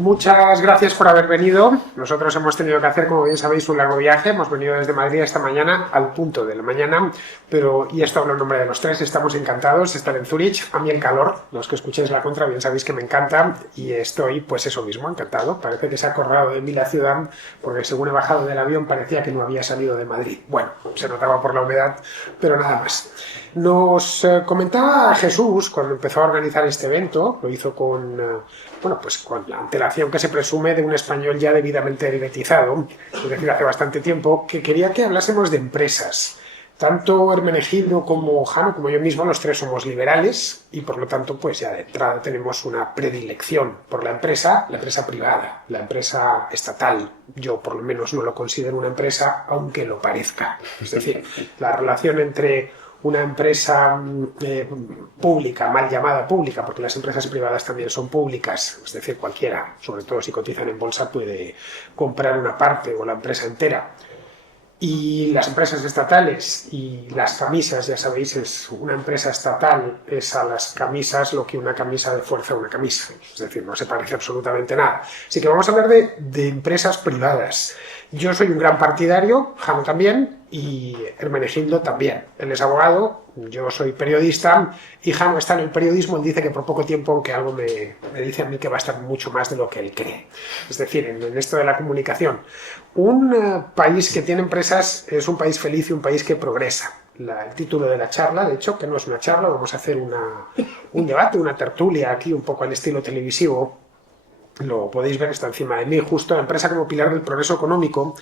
Muchas gracias por haber venido. Nosotros hemos tenido que hacer, como bien sabéis, un largo viaje. Hemos venido desde Madrid esta mañana, al punto de la mañana, y esto hablo en nombre de los tres, estamos encantados de estar en Zúrich. A mí el calor, los que escuchéis la contra bien sabéis que me encanta y estoy, pues eso mismo, encantado. Parece que se ha acordado de mí la ciudad, porque según he bajado del avión parecía que no había salido de Madrid. Bueno, se notaba por la humedad, pero nada más. Nos comentaba Jesús cuando empezó a organizar este evento, lo hizo con la antelación que se presume de un español ya debidamente herbetizado, es decir, hace bastante tiempo, que quería que hablásemos de empresas. Tanto Hermenegildo como Jano, como yo mismo, los tres somos liberales y por lo tanto, pues ya de entrada tenemos una predilección por la empresa privada, la empresa estatal. Yo por lo menos no lo considero una empresa, aunque lo parezca. Es decir, la relación entre una empresa pública, mal llamada pública, porque las empresas privadas también son públicas, es decir, cualquiera, sobre todo si cotizan en bolsa, puede comprar una parte o la empresa entera. Y las empresas estatales y las camisas, ya sabéis, una empresa estatal es a las camisas lo que una camisa de fuerza a una camisa, es decir, no se parece absolutamente nada. Así que vamos a hablar de empresas privadas. Yo soy un gran partidario, Jano también, y Hermenegildo también. Él es abogado, yo soy periodista, y Jano está en el periodismo. Él dice que por poco tiempo, aunque algo me dice a mí que va a estar mucho más de lo que él cree. Es decir, en esto de la comunicación. Un país que tiene empresas es un país feliz y un país que progresa. El título de la charla, de hecho, que no es una charla, vamos a hacer un debate, una tertulia aquí, un poco al estilo televisivo. Lo podéis ver, está encima de mí, justo la empresa como pilar del progreso económico.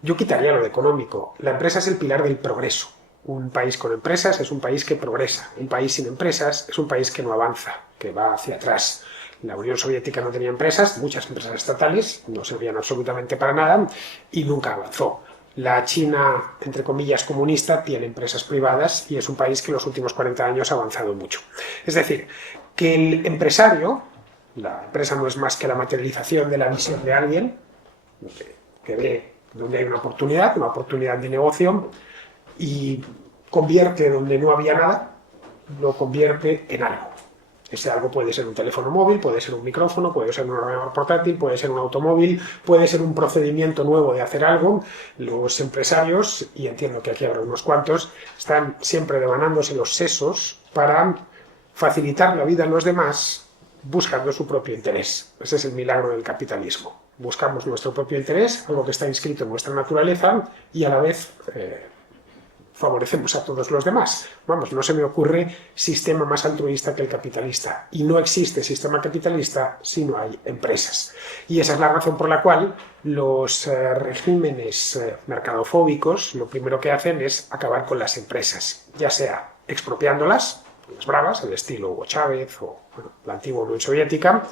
Yo quitaría lo de económico. La empresa es el pilar del progreso. Un país con empresas es un país que progresa. Un país sin empresas es un país que no avanza, que va hacia atrás. La Unión Soviética no tenía empresas, muchas empresas estatales, no servían absolutamente para nada y nunca avanzó. La China, entre comillas, comunista, tiene empresas privadas y es un país que en los últimos 40 años ha avanzado mucho. Es decir, que el empresario, la empresa no es más que la materialización de la visión de alguien que ve donde hay una oportunidad de negocio y convierte donde no había nada, lo convierte en algo. Ese algo puede ser un teléfono móvil, puede ser un micrófono, puede ser un ordenador portátil, puede ser un automóvil, puede ser un procedimiento nuevo de hacer algo. Los empresarios, y entiendo que aquí habrá unos cuantos, están siempre devanándose los sesos para facilitar la vida a los demás buscando su propio interés. Ese es el milagro del capitalismo. Buscamos nuestro propio interés, algo que está inscrito en nuestra naturaleza, y a la vez favorecemos a todos los demás. Vamos, no se me ocurre sistema más altruista que el capitalista. Y no existe sistema capitalista si no hay empresas. Y esa es la razón por la cual los regímenes mercadofóbicos lo primero que hacen es acabar con las empresas, ya sea expropiándolas, las bravas, el estilo Hugo Chávez o la antigua Unión Soviética,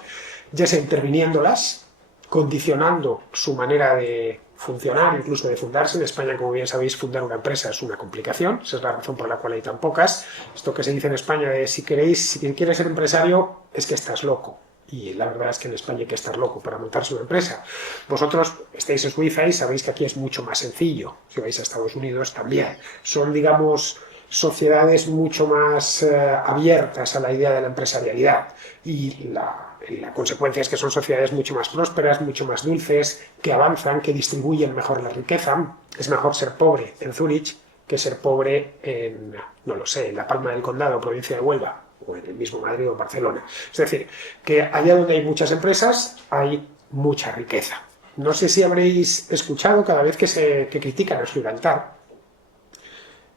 ya sea interviniéndolas, condicionando su manera de funcionar, incluso de fundarse. En España, como bien sabéis, fundar una empresa es una complicación, esa es la razón por la cual hay tan pocas. Esto que se dice en España de si quieres ser empresario es que estás loco. Y la verdad es que en España hay que estar loco para montarse una empresa. Vosotros estáis en Suiza y sabéis que aquí es mucho más sencillo. Si vais a Estados Unidos también. Son, digamos, sociedades mucho más abiertas a la idea de la empresarialidad. Y la consecuencia es que son sociedades mucho más prósperas, mucho más dulces, que avanzan, que distribuyen mejor la riqueza. Es mejor ser pobre en Zúrich que ser pobre en, no lo sé, en La Palma del Condado, provincia de Huelva, o en el mismo Madrid o Barcelona. Es decir, que allá donde hay muchas empresas hay mucha riqueza. No sé si habréis escuchado cada vez que critican a Gibraltar,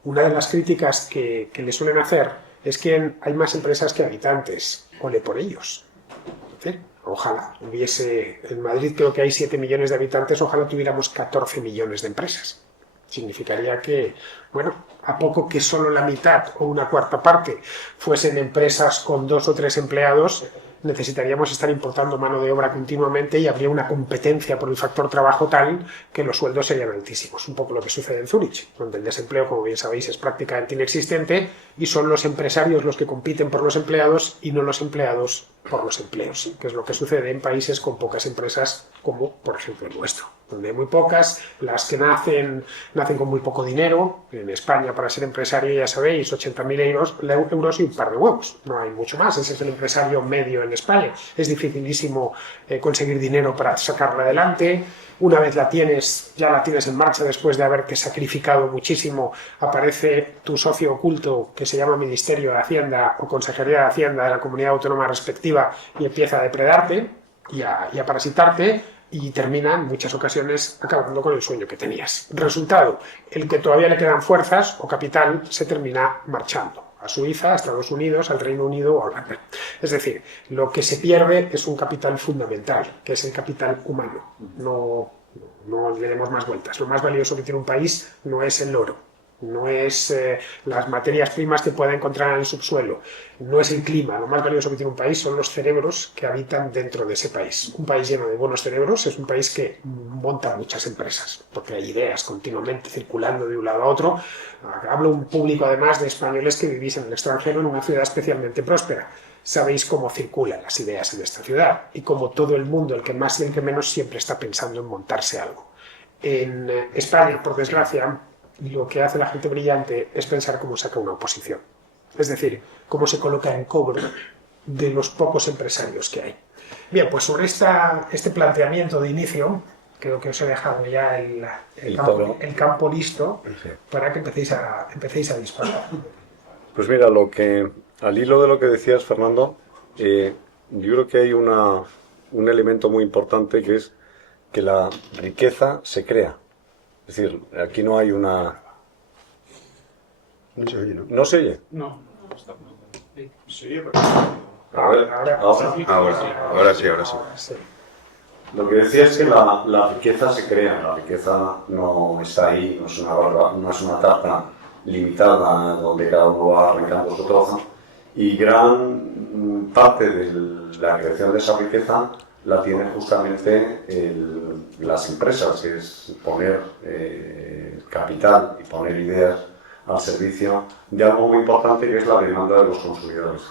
una de las críticas que le suelen hacer es que hay más empresas que habitantes. Ole por ellos. Ojalá hubiese, en Madrid creo que hay 7 millones de habitantes, ojalá tuviéramos 14 millones de empresas. Significaría que, bueno, a poco que solo la mitad o una cuarta parte fuesen empresas con 2 o 3 empleados, necesitaríamos estar importando mano de obra continuamente y habría una competencia por el factor trabajo tal que los sueldos serían altísimos. Un poco lo que sucede en Zúrich, donde el desempleo, como bien sabéis, es prácticamente inexistente y son los empresarios los que compiten por los empleados y no los empleados por los empleos, que es lo que sucede en países con pocas empresas como, por ejemplo, el nuestro. donde hay muy pocas, las que nacen con muy poco dinero. En España, para ser empresario, ya sabéis, 80.000 euros y un par de huevos, no hay mucho más. Ese es el empresario medio en España. Es dificilísimo conseguir dinero para sacarla adelante. Una vez la tienes, ya la tienes en marcha después de haberte sacrificado muchísimo, aparece tu socio oculto que se llama Ministerio de Hacienda o Consejería de Hacienda de la comunidad autónoma respectiva y empieza a depredarte y a parasitarte, y termina en muchas ocasiones acabando con el sueño que tenías. Resultado, el que todavía le quedan fuerzas o capital se termina marchando a Suiza, a Estados Unidos, al Reino Unido o a Holanda. Es decir, lo que se pierde es un capital fundamental, que es el capital humano. No le demos más vueltas. Lo más valioso que tiene un país no es el oro, no es las materias primas que pueda encontrar en el subsuelo, no es el clima. Lo más valioso que tiene un país son los cerebros que habitan dentro de ese país. Un país lleno de buenos cerebros es un país que monta muchas empresas, porque hay ideas continuamente circulando de un lado a otro. Hablo un público además de españoles que vivís en el extranjero en una ciudad especialmente próspera. Sabéis cómo circulan las ideas en esta ciudad y cómo todo el mundo, el que más y el que menos, siempre está pensando en montarse algo. En España, por desgracia, lo que hace la gente brillante es pensar cómo saca una oposición. Es decir, cómo se coloca en cobro de los pocos empresarios que hay. Bien, pues sobre este planteamiento de inicio, creo que os he dejado ya el campo listo para que empecéis a disparar. Pues mira, al hilo de lo que decías, Fernando, yo creo que hay un elemento muy importante, que es que la riqueza se crea. Es decir, aquí no hay una... No se oye, ¿no? ¿No se oye? No. Se oye, pero... Ahora sí. Lo que decía es que la riqueza se crea. La riqueza no está ahí, no es una tarta limitada donde cada uno va arrancando su trozo. Y gran parte de la creación de esa riqueza la tienen justamente las empresas, que es poner capital y poner ideas al servicio de algo muy importante, que es la demanda de los consumidores.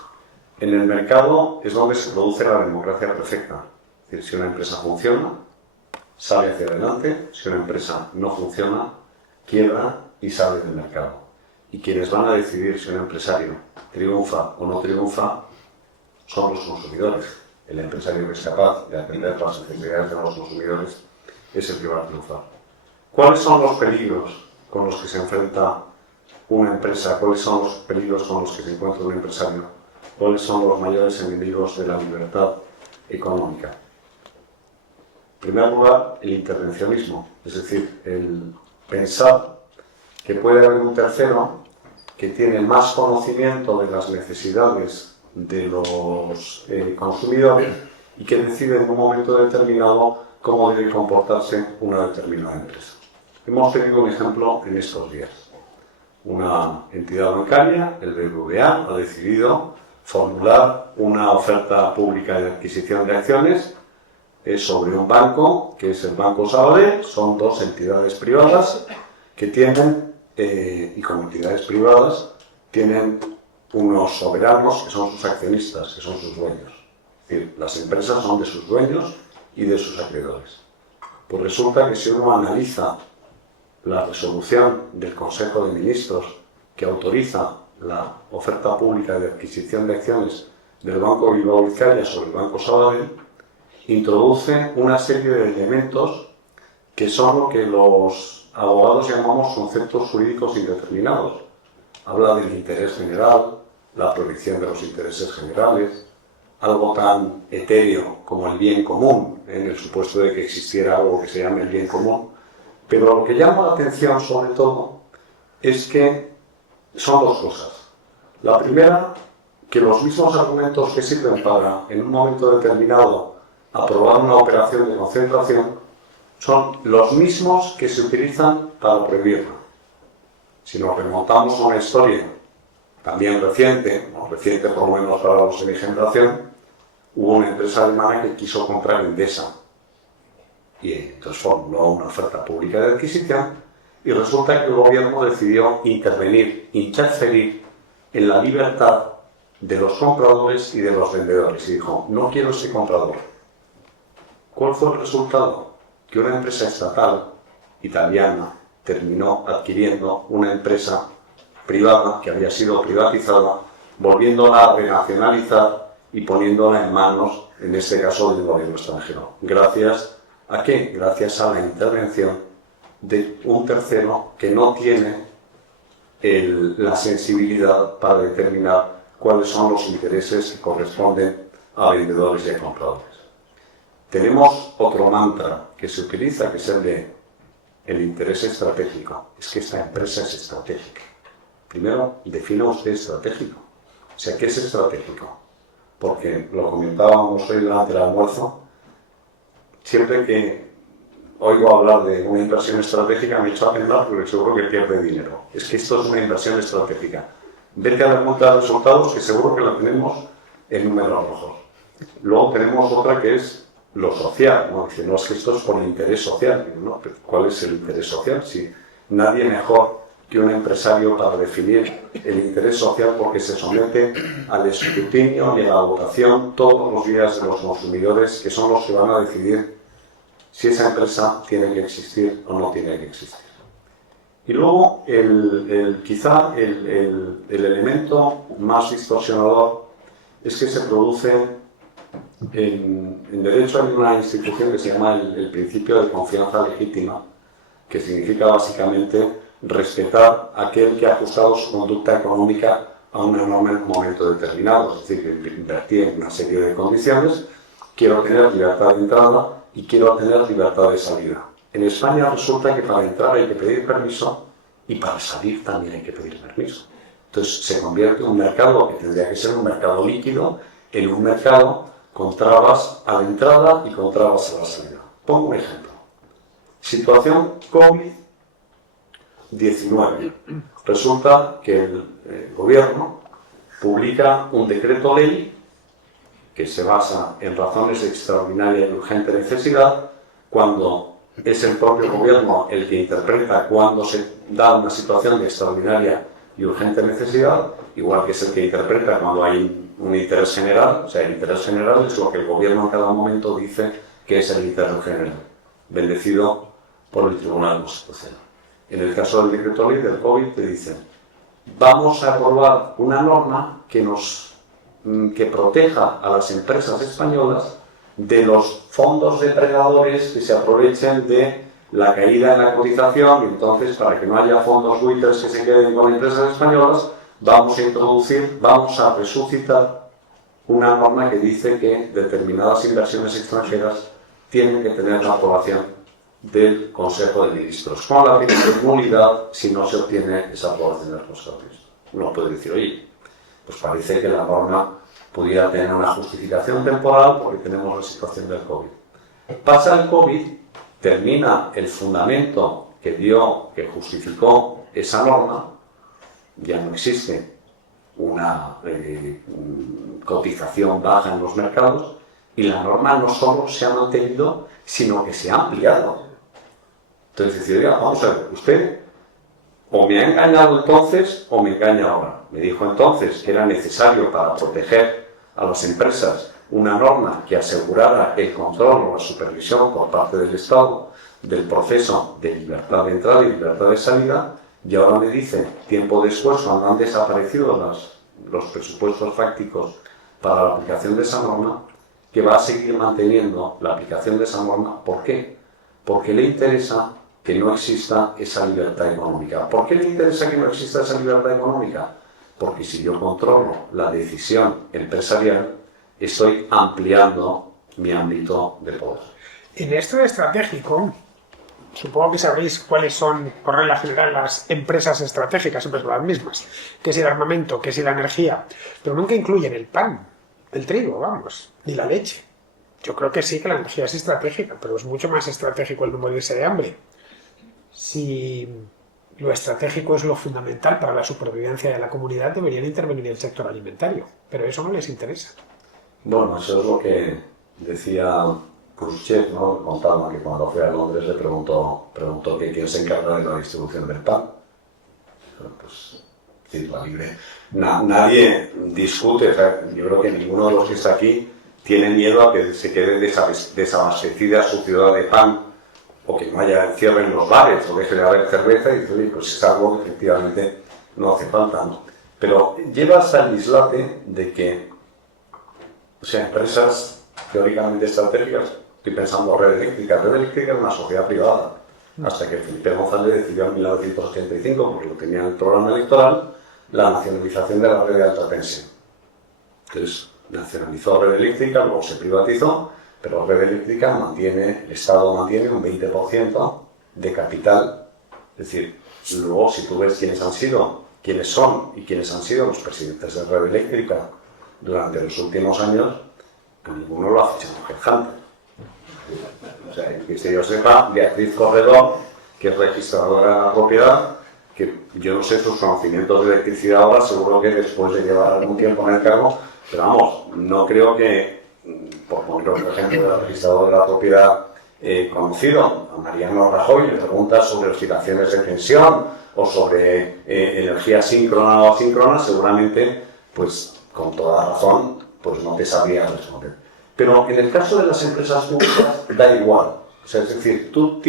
En el mercado es donde se produce la democracia perfecta. Es decir, si una empresa funciona, sale hacia adelante; si una empresa no funciona, quiebra y sale del mercado. Y quienes van a decidir si un empresario triunfa o no triunfa son los consumidores. El empresario que es capaz de atender las necesidades de los consumidores es el que va a triunfar. ¿Cuáles son los peligros con los que se enfrenta una empresa? ¿Cuáles son los peligros con los que se encuentra un empresario? ¿Cuáles son los mayores enemigos de la libertad económica? En primer lugar, el intervencionismo, es decir, el pensar que puede haber un tercero que tiene más conocimiento de las necesidades de los consumidores y que decide en un momento determinado cómo debe comportarse una determinada empresa. Hemos tenido un ejemplo en estos días. Una entidad bancaria, el BBVA, ha decidido formular una oferta pública de adquisición de acciones sobre un banco, que es el Banco Sabadell. Son dos entidades privadas que tienen, y como entidades privadas, tienen unos soberanos que son sus accionistas, que son sus dueños. Es decir, las empresas son de sus dueños y de sus acreedores. Pues resulta que si uno analiza la resolución del Consejo de Ministros que autoriza la oferta pública de adquisición de acciones del Banco Bilbao Vizcaya sobre el Banco Sabadell, introduce una serie de elementos que son lo que los abogados llamamos conceptos jurídicos indeterminados. Habla del interés general, la protección de los intereses generales, algo tan etéreo como el bien común, en el supuesto de que existiera algo que se llame el bien común. Pero lo que llama la atención sobre todo es que son dos cosas. La primera, que los mismos argumentos que sirven para, en un momento determinado, aprobar una operación de concentración, son los mismos que se utilizan para prohibirla. Si nos remontamos a una historia también reciente, o reciente por lo menos para los de mi generación, hubo una empresa alemana que quiso comprar Endesa. Y entonces formuló una oferta pública de adquisición y resulta que el gobierno decidió interferir en la libertad de los compradores y de los vendedores. Y dijo, no quiero ese comprador. ¿Cuál fue el resultado? que una empresa estatal italiana terminó adquiriendo una empresa privada que había sido privatizada, volviéndola a renacionalizar y poniéndola en manos, en este caso, del gobierno extranjero. ¿Gracias a qué? Gracias a la intervención de un tercero que no tiene la sensibilidad para determinar cuáles son los intereses que corresponden a vendedores y a compradores. Tenemos otro mantra que se utiliza, que es el de el interés estratégico. Es que esta empresa es estratégica. Primero, defina usted estratégico. O sea, ¿qué es estratégico? Porque lo comentábamos hoy durante el almuerzo, siempre que oigo hablar de una inversión estratégica me echo a pensar porque seguro que pierde dinero. Es que esto es una inversión estratégica. Vete a la cuenta de resultados que seguro que la tenemos en números rojos. Luego tenemos otra que es lo social. ¿No? Dice, no, es que esto es por interés social. Digo, no, pero ¿cuál es el interés social? Si nadie mejor que un empresario para definir el interés social, porque se somete al escrutinio y a la votación todos los días de los consumidores, que son los que van a decidir si esa empresa tiene que existir o no tiene que existir. Y luego, quizá el elemento más distorsionador es que se produce en derecho. Hay una institución que se llama el principio de confianza legítima, que significa básicamente respetar a aquel que ha ajustado su conducta económica a una norma en un momento determinado. Es decir, que invertí en una serie de condiciones, quiero tener libertad de entrada y quiero tener libertad de salida. En España resulta que para entrar hay que pedir permiso y para salir también hay que pedir permiso. Entonces se convierte en un mercado que tendría que ser un mercado líquido en un mercado con trabas a la entrada y con trabas a la salida. Pongo un ejemplo. Situación COVID-19. Resulta que el gobierno publica un decreto ley que se basa en razones de extraordinaria y urgente necesidad, cuando es el propio gobierno el que interpreta cuándo se da una situación de extraordinaria y urgente necesidad, igual que es el que interpreta cuando hay un interés general. O sea, el interés general es lo que el gobierno en cada momento dice que es el interés general, bendecido por el Tribunal Constitucional. En el caso del decreto ley del COVID te dicen, vamos a aprobar una norma que proteja a las empresas españolas de los fondos depredadores que se aprovechen de la caída en la cotización, y entonces, para que no haya fondos buitres que se queden con empresas españolas, vamos a resucitar una norma que dice que determinadas inversiones extranjeras tienen que tener la aprobación del Consejo de Ministros, con la nulidad si no se obtiene esa aprobación del Consejo de Ministros. Uno puede decir, oye, pues parece que la norma pudiera tener una justificación temporal porque tenemos la situación del COVID. Pasa el COVID, termina el fundamento que justificó esa norma, ya no existe una cotización baja en los mercados y la norma no solo se ha mantenido, sino que se ha ampliado. Entonces decía, vamos a ver, usted o me ha engañado entonces o me engaña ahora. Me dijo entonces que era necesario para proteger a las empresas una norma que asegurara el control o la supervisión por parte del Estado del proceso de libertad de entrada y libertad de salida, y ahora me dice, tiempo después, cuando han desaparecido los presupuestos fácticos para la aplicación de esa norma, que va a seguir manteniendo la aplicación de esa norma. ¿Por qué? Porque le interesa que no exista esa libertad económica. ¿Por qué le interesa que no exista esa libertad económica? Porque si yo controlo la decisión empresarial, estoy ampliando mi ámbito de poder. En esto de estratégico, supongo que sabréis cuáles son, por regla general, las empresas estratégicas, siempre son las mismas. Que si el armamento, que si la energía, pero nunca incluyen el pan, el trigo, vamos, ni la leche. Yo creo que sí que la energía es estratégica, pero es mucho más estratégico el no morirse de hambre. Si lo estratégico es lo fundamental para la supervivencia de la comunidad, deberían intervenir en el sector alimentario, pero eso no les interesa. Bueno, eso es lo que decía Khrushchev, ¿no? Contaba que cuando fue a Londres le preguntó que quién se encarga de la distribución del pan. Bueno, pues, sí, la libre. Nadie discute, o sea, yo creo que ninguno de los que está aquí tiene miedo a que se quede desabastecida su ciudad de pan o que no haya cierre en los bares, o deje de haber cerveza, y dices, oye, pues es algo que efectivamente no hace falta, ¿no? Pero llevas al dislate de que, o sea, empresas teóricamente estratégicas, estoy pensando Red Eléctrica es una sociedad privada, hasta que Felipe González decidió en 1985, porque lo tenía en el programa electoral, la nacionalización de la red de alta tensión. Entonces, nacionalizó Red Eléctrica, luego se privatizó, pero Red Eléctrica el Estado mantiene un 20% de capital. Es decir, luego si tú ves quiénes son y quiénes han sido los presidentes de Red Eléctrica durante los últimos años, que ninguno lo ha fichado Headhunter. O sea, que yo sepa, Beatriz Corredor, que es registradora de la propiedad, que yo no sé sus conocimientos de electricidad ahora, seguro que después de llevar algún tiempo en el cargo, pero vamos, no creo que, por poner otro ejemplo de la registradora de la propiedad conocido, a Mariano Rajoy le pregunta sobre oscilaciones de tensión o sobre energía síncrona o asíncrona, seguramente, pues con toda razón, pues no te sabría responder. Pero en el caso de las empresas públicas da igual. O sea, es decir, tú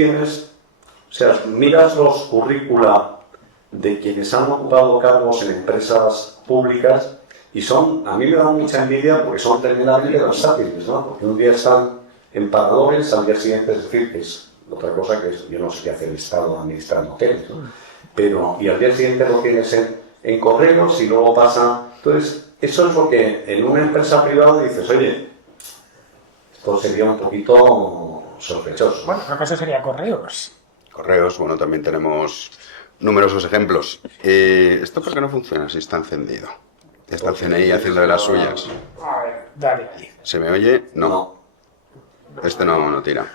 miras los currícula de quienes han ocupado cargos en empresas públicas y a mí me da mucha envidia porque son tremendamente versátiles, ¿no? Porque un día están en paradores, al día siguiente, es decir, que es otra cosa que yo no sé qué hace el Estado administrando hoteles, ¿no? Y al día siguiente lo tienes en correos y luego pasa. Entonces, eso es lo que en una empresa privada dices, oye, esto sería un poquito sospechoso. Bueno, la cosa sería correos. Correos, bueno, también tenemos numerosos ejemplos. ¿Esto por qué no funciona si está encendido? Está el CNI haciendo de las suyas. A ver, dale ahí. ¿Se me oye? No. Este no tira.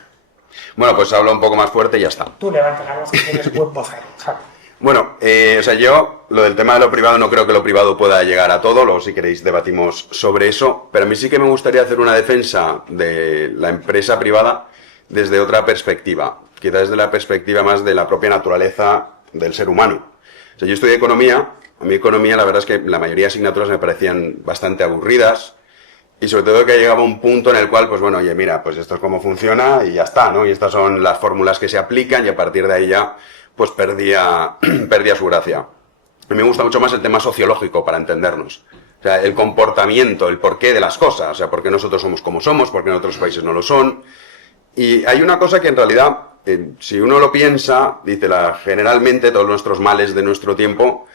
Bueno, pues hablo un poco más fuerte y ya está. Tú levanta la voz que tienes buen vocero, Javi. Bueno, o sea, yo lo del tema de lo privado no creo que lo privado pueda llegar a todo, luego si queréis debatimos sobre eso, pero a mí sí que me gustaría hacer una defensa de la empresa privada desde otra perspectiva, quizás desde la perspectiva más de la propia naturaleza del ser humano. O sea, yo estudié economía, a mí economía la verdad es que la mayoría de asignaturas me parecían bastante aburridas y sobre todo que llegaba un punto en el cual, pues bueno, oye, mira, pues esto es cómo funciona y ya está, ¿no? Y estas son las fórmulas que se aplican y a partir de ahí ya pues perdía su gracia. A mí me gusta mucho más el tema sociológico para entendernos. O sea, el comportamiento, el porqué de las cosas. O sea, por qué nosotros somos como somos, por qué en otros países no lo son. Y hay una cosa que en realidad, si uno lo piensa, dice, generalmente todos nuestros males de nuestro tiempo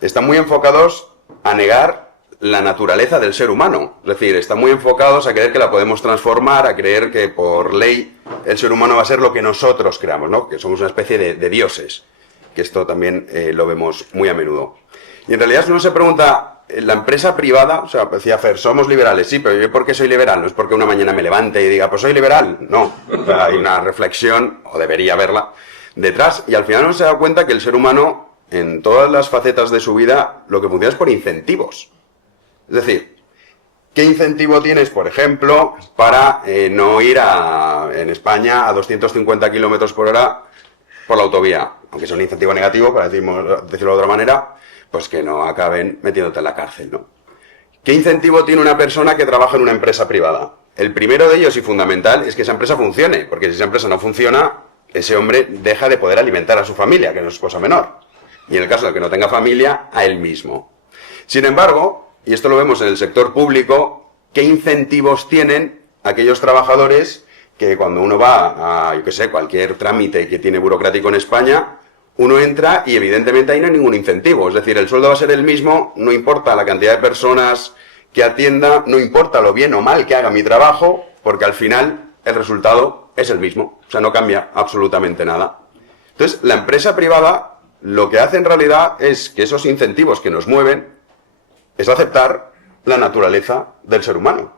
están muy enfocados a negar la naturaleza del ser humano. Es decir, están muy enfocados a creer que la podemos transformar, a creer que por ley el ser humano va a ser lo que nosotros creamos, ¿no? Que somos una especie de dioses. Que esto también lo vemos muy a menudo. Y en realidad si uno se pregunta, la empresa privada, o sea, decía Fer, somos liberales, sí, pero ¿yo por qué soy liberal? No es porque una mañana me levante y diga, pues soy liberal. No, o sea, hay una reflexión, o debería haberla, detrás, y al final uno se da cuenta que el ser humano, en todas las facetas de su vida, lo que funciona es por incentivos. Es decir, ¿qué incentivo tienes, por ejemplo, para no ir en España a 250 kilómetros por hora por la autovía? Aunque es un incentivo negativo, para decirlo de otra manera, pues que no acaben metiéndote en la cárcel, ¿no? ¿Qué incentivo tiene una persona que trabaja en una empresa privada? El primero de ellos y fundamental es que esa empresa funcione, porque si esa empresa no funciona, ese hombre deja de poder alimentar a su familia, que no es cosa menor. Y en el caso de que no tenga familia, a él mismo. Sin embargo, y esto lo vemos en el sector público, ¿qué incentivos tienen aquellos trabajadores que cuando uno va a, yo qué sé, cualquier trámite que tiene burocrático en España, uno entra y evidentemente ahí no hay ningún incentivo? Es decir, el sueldo va a ser el mismo, no importa la cantidad de personas que atienda, no importa lo bien o mal que haga mi trabajo, porque al final el resultado es el mismo, o sea, no cambia absolutamente nada. Entonces, la empresa privada lo que hace en realidad es que esos incentivos que nos mueven es aceptar la naturaleza del ser humano.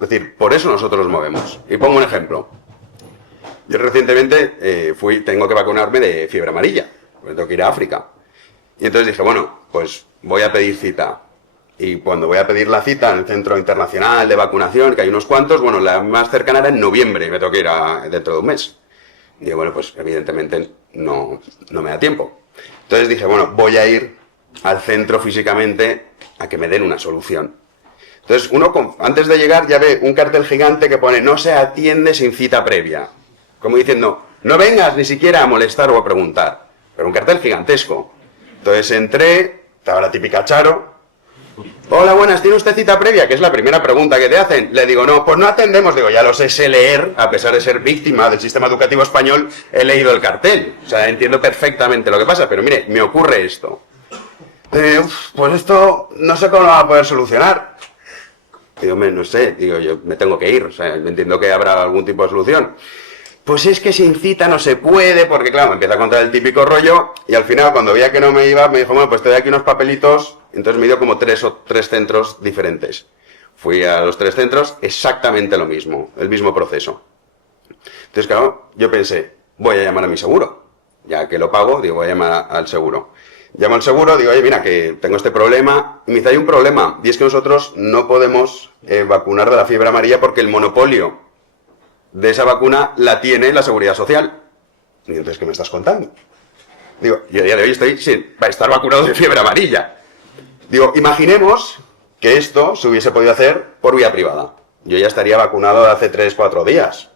Es decir, por eso nosotros nos movemos. Y pongo un ejemplo. Yo recientemente tengo que vacunarme de fiebre amarilla, porque tengo que ir a África. Y entonces dije, bueno, pues voy a pedir cita. Y cuando voy a pedir la cita en el Centro Internacional de Vacunación, que hay unos cuantos, bueno, la más cercana era en noviembre, y me tengo que ir dentro de un mes. Y digo, bueno, pues evidentemente no me da tiempo. Entonces dije, bueno, voy a ir al centro físicamente a que me den una solución. Entonces uno, antes de llegar, ya ve un cartel gigante que pone no se atiende sin cita previa. Como diciendo, no vengas ni siquiera a molestar o a preguntar. Pero un cartel gigantesco. Entonces entré, estaba la típica Charo. Hola, buenas, ¿tiene usted cita previa? Que es la primera pregunta que te hacen. Le digo, no, pues no atendemos. Digo, ya lo sé leer, a pesar de ser víctima del sistema educativo español, he leído el cartel. O sea, entiendo perfectamente lo que pasa, pero mire, me ocurre esto. Pues esto no sé cómo lo va a poder solucionar. Digo, no sé, digo, yo me tengo que ir, o sea, entiendo que habrá algún tipo de solución. Pues es que sin cita no se puede, porque claro, me empieza a contar el típico rollo, y al final, cuando veía que no me iba, me dijo, bueno, pues te doy aquí unos papelitos. Entonces me dio como tres centros diferentes. Fui a los 3 centros, exactamente lo mismo, el mismo proceso. Entonces, claro, yo pensé, voy a llamar a mi seguro. Ya que lo pago, digo, voy a llamar al seguro. Llamo al seguro, digo, oye, mira, que tengo este problema. Y me dice, hay un problema, y es que nosotros no podemos vacunar de la fiebre amarilla porque el monopolio de esa vacuna la tiene la Seguridad Social. Y entonces, ¿qué me estás contando? Digo, yo a día de hoy estoy sin estar vacunado de fiebre amarilla. Digo, imaginemos que esto se hubiese podido hacer por vía privada. Yo ya estaría vacunado de hace 3-4 días.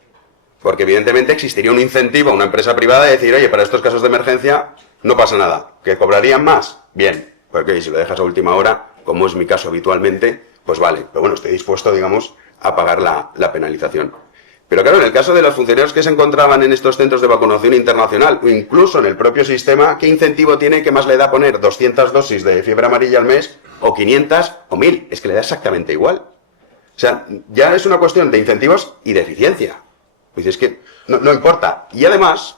Porque evidentemente existiría un incentivo a una empresa privada de decir, oye, para estos casos de emergencia no pasa nada. ¿Que cobrarían más? Bien. Porque si lo dejas a última hora, como es mi caso habitualmente, pues vale. Pero bueno, estoy dispuesto, digamos, a pagar la penalización. Pero claro, en el caso de los funcionarios que se encontraban en estos centros de vacunación internacional, o incluso en el propio sistema, ¿qué incentivo tiene que más le da poner 200 dosis de fiebre amarilla al mes, o 500, o 1000? Es que le da exactamente igual. O sea, ya es una cuestión de incentivos y de eficiencia. Pues es que no importa. Y además,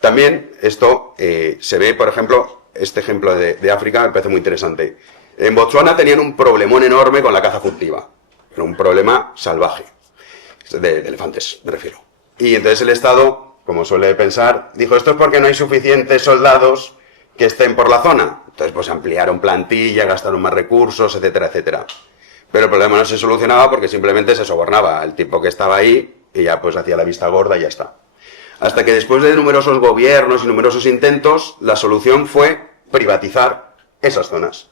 también esto se ve, por ejemplo, este ejemplo de África me parece muy interesante. En Botsuana tenían un problemón enorme con la caza furtiva. Era un problema salvaje. De elefantes, me refiero. Y entonces el Estado, como suele pensar, dijo, esto es porque no hay suficientes soldados que estén por la zona. Entonces pues ampliaron plantilla, gastaron más recursos, etcétera, etcétera. Pero el problema no se solucionaba porque simplemente se sobornaba al tipo que estaba ahí y ya pues hacía la vista gorda y ya está. Hasta que después de numerosos gobiernos y numerosos intentos, la solución fue privatizar esas zonas.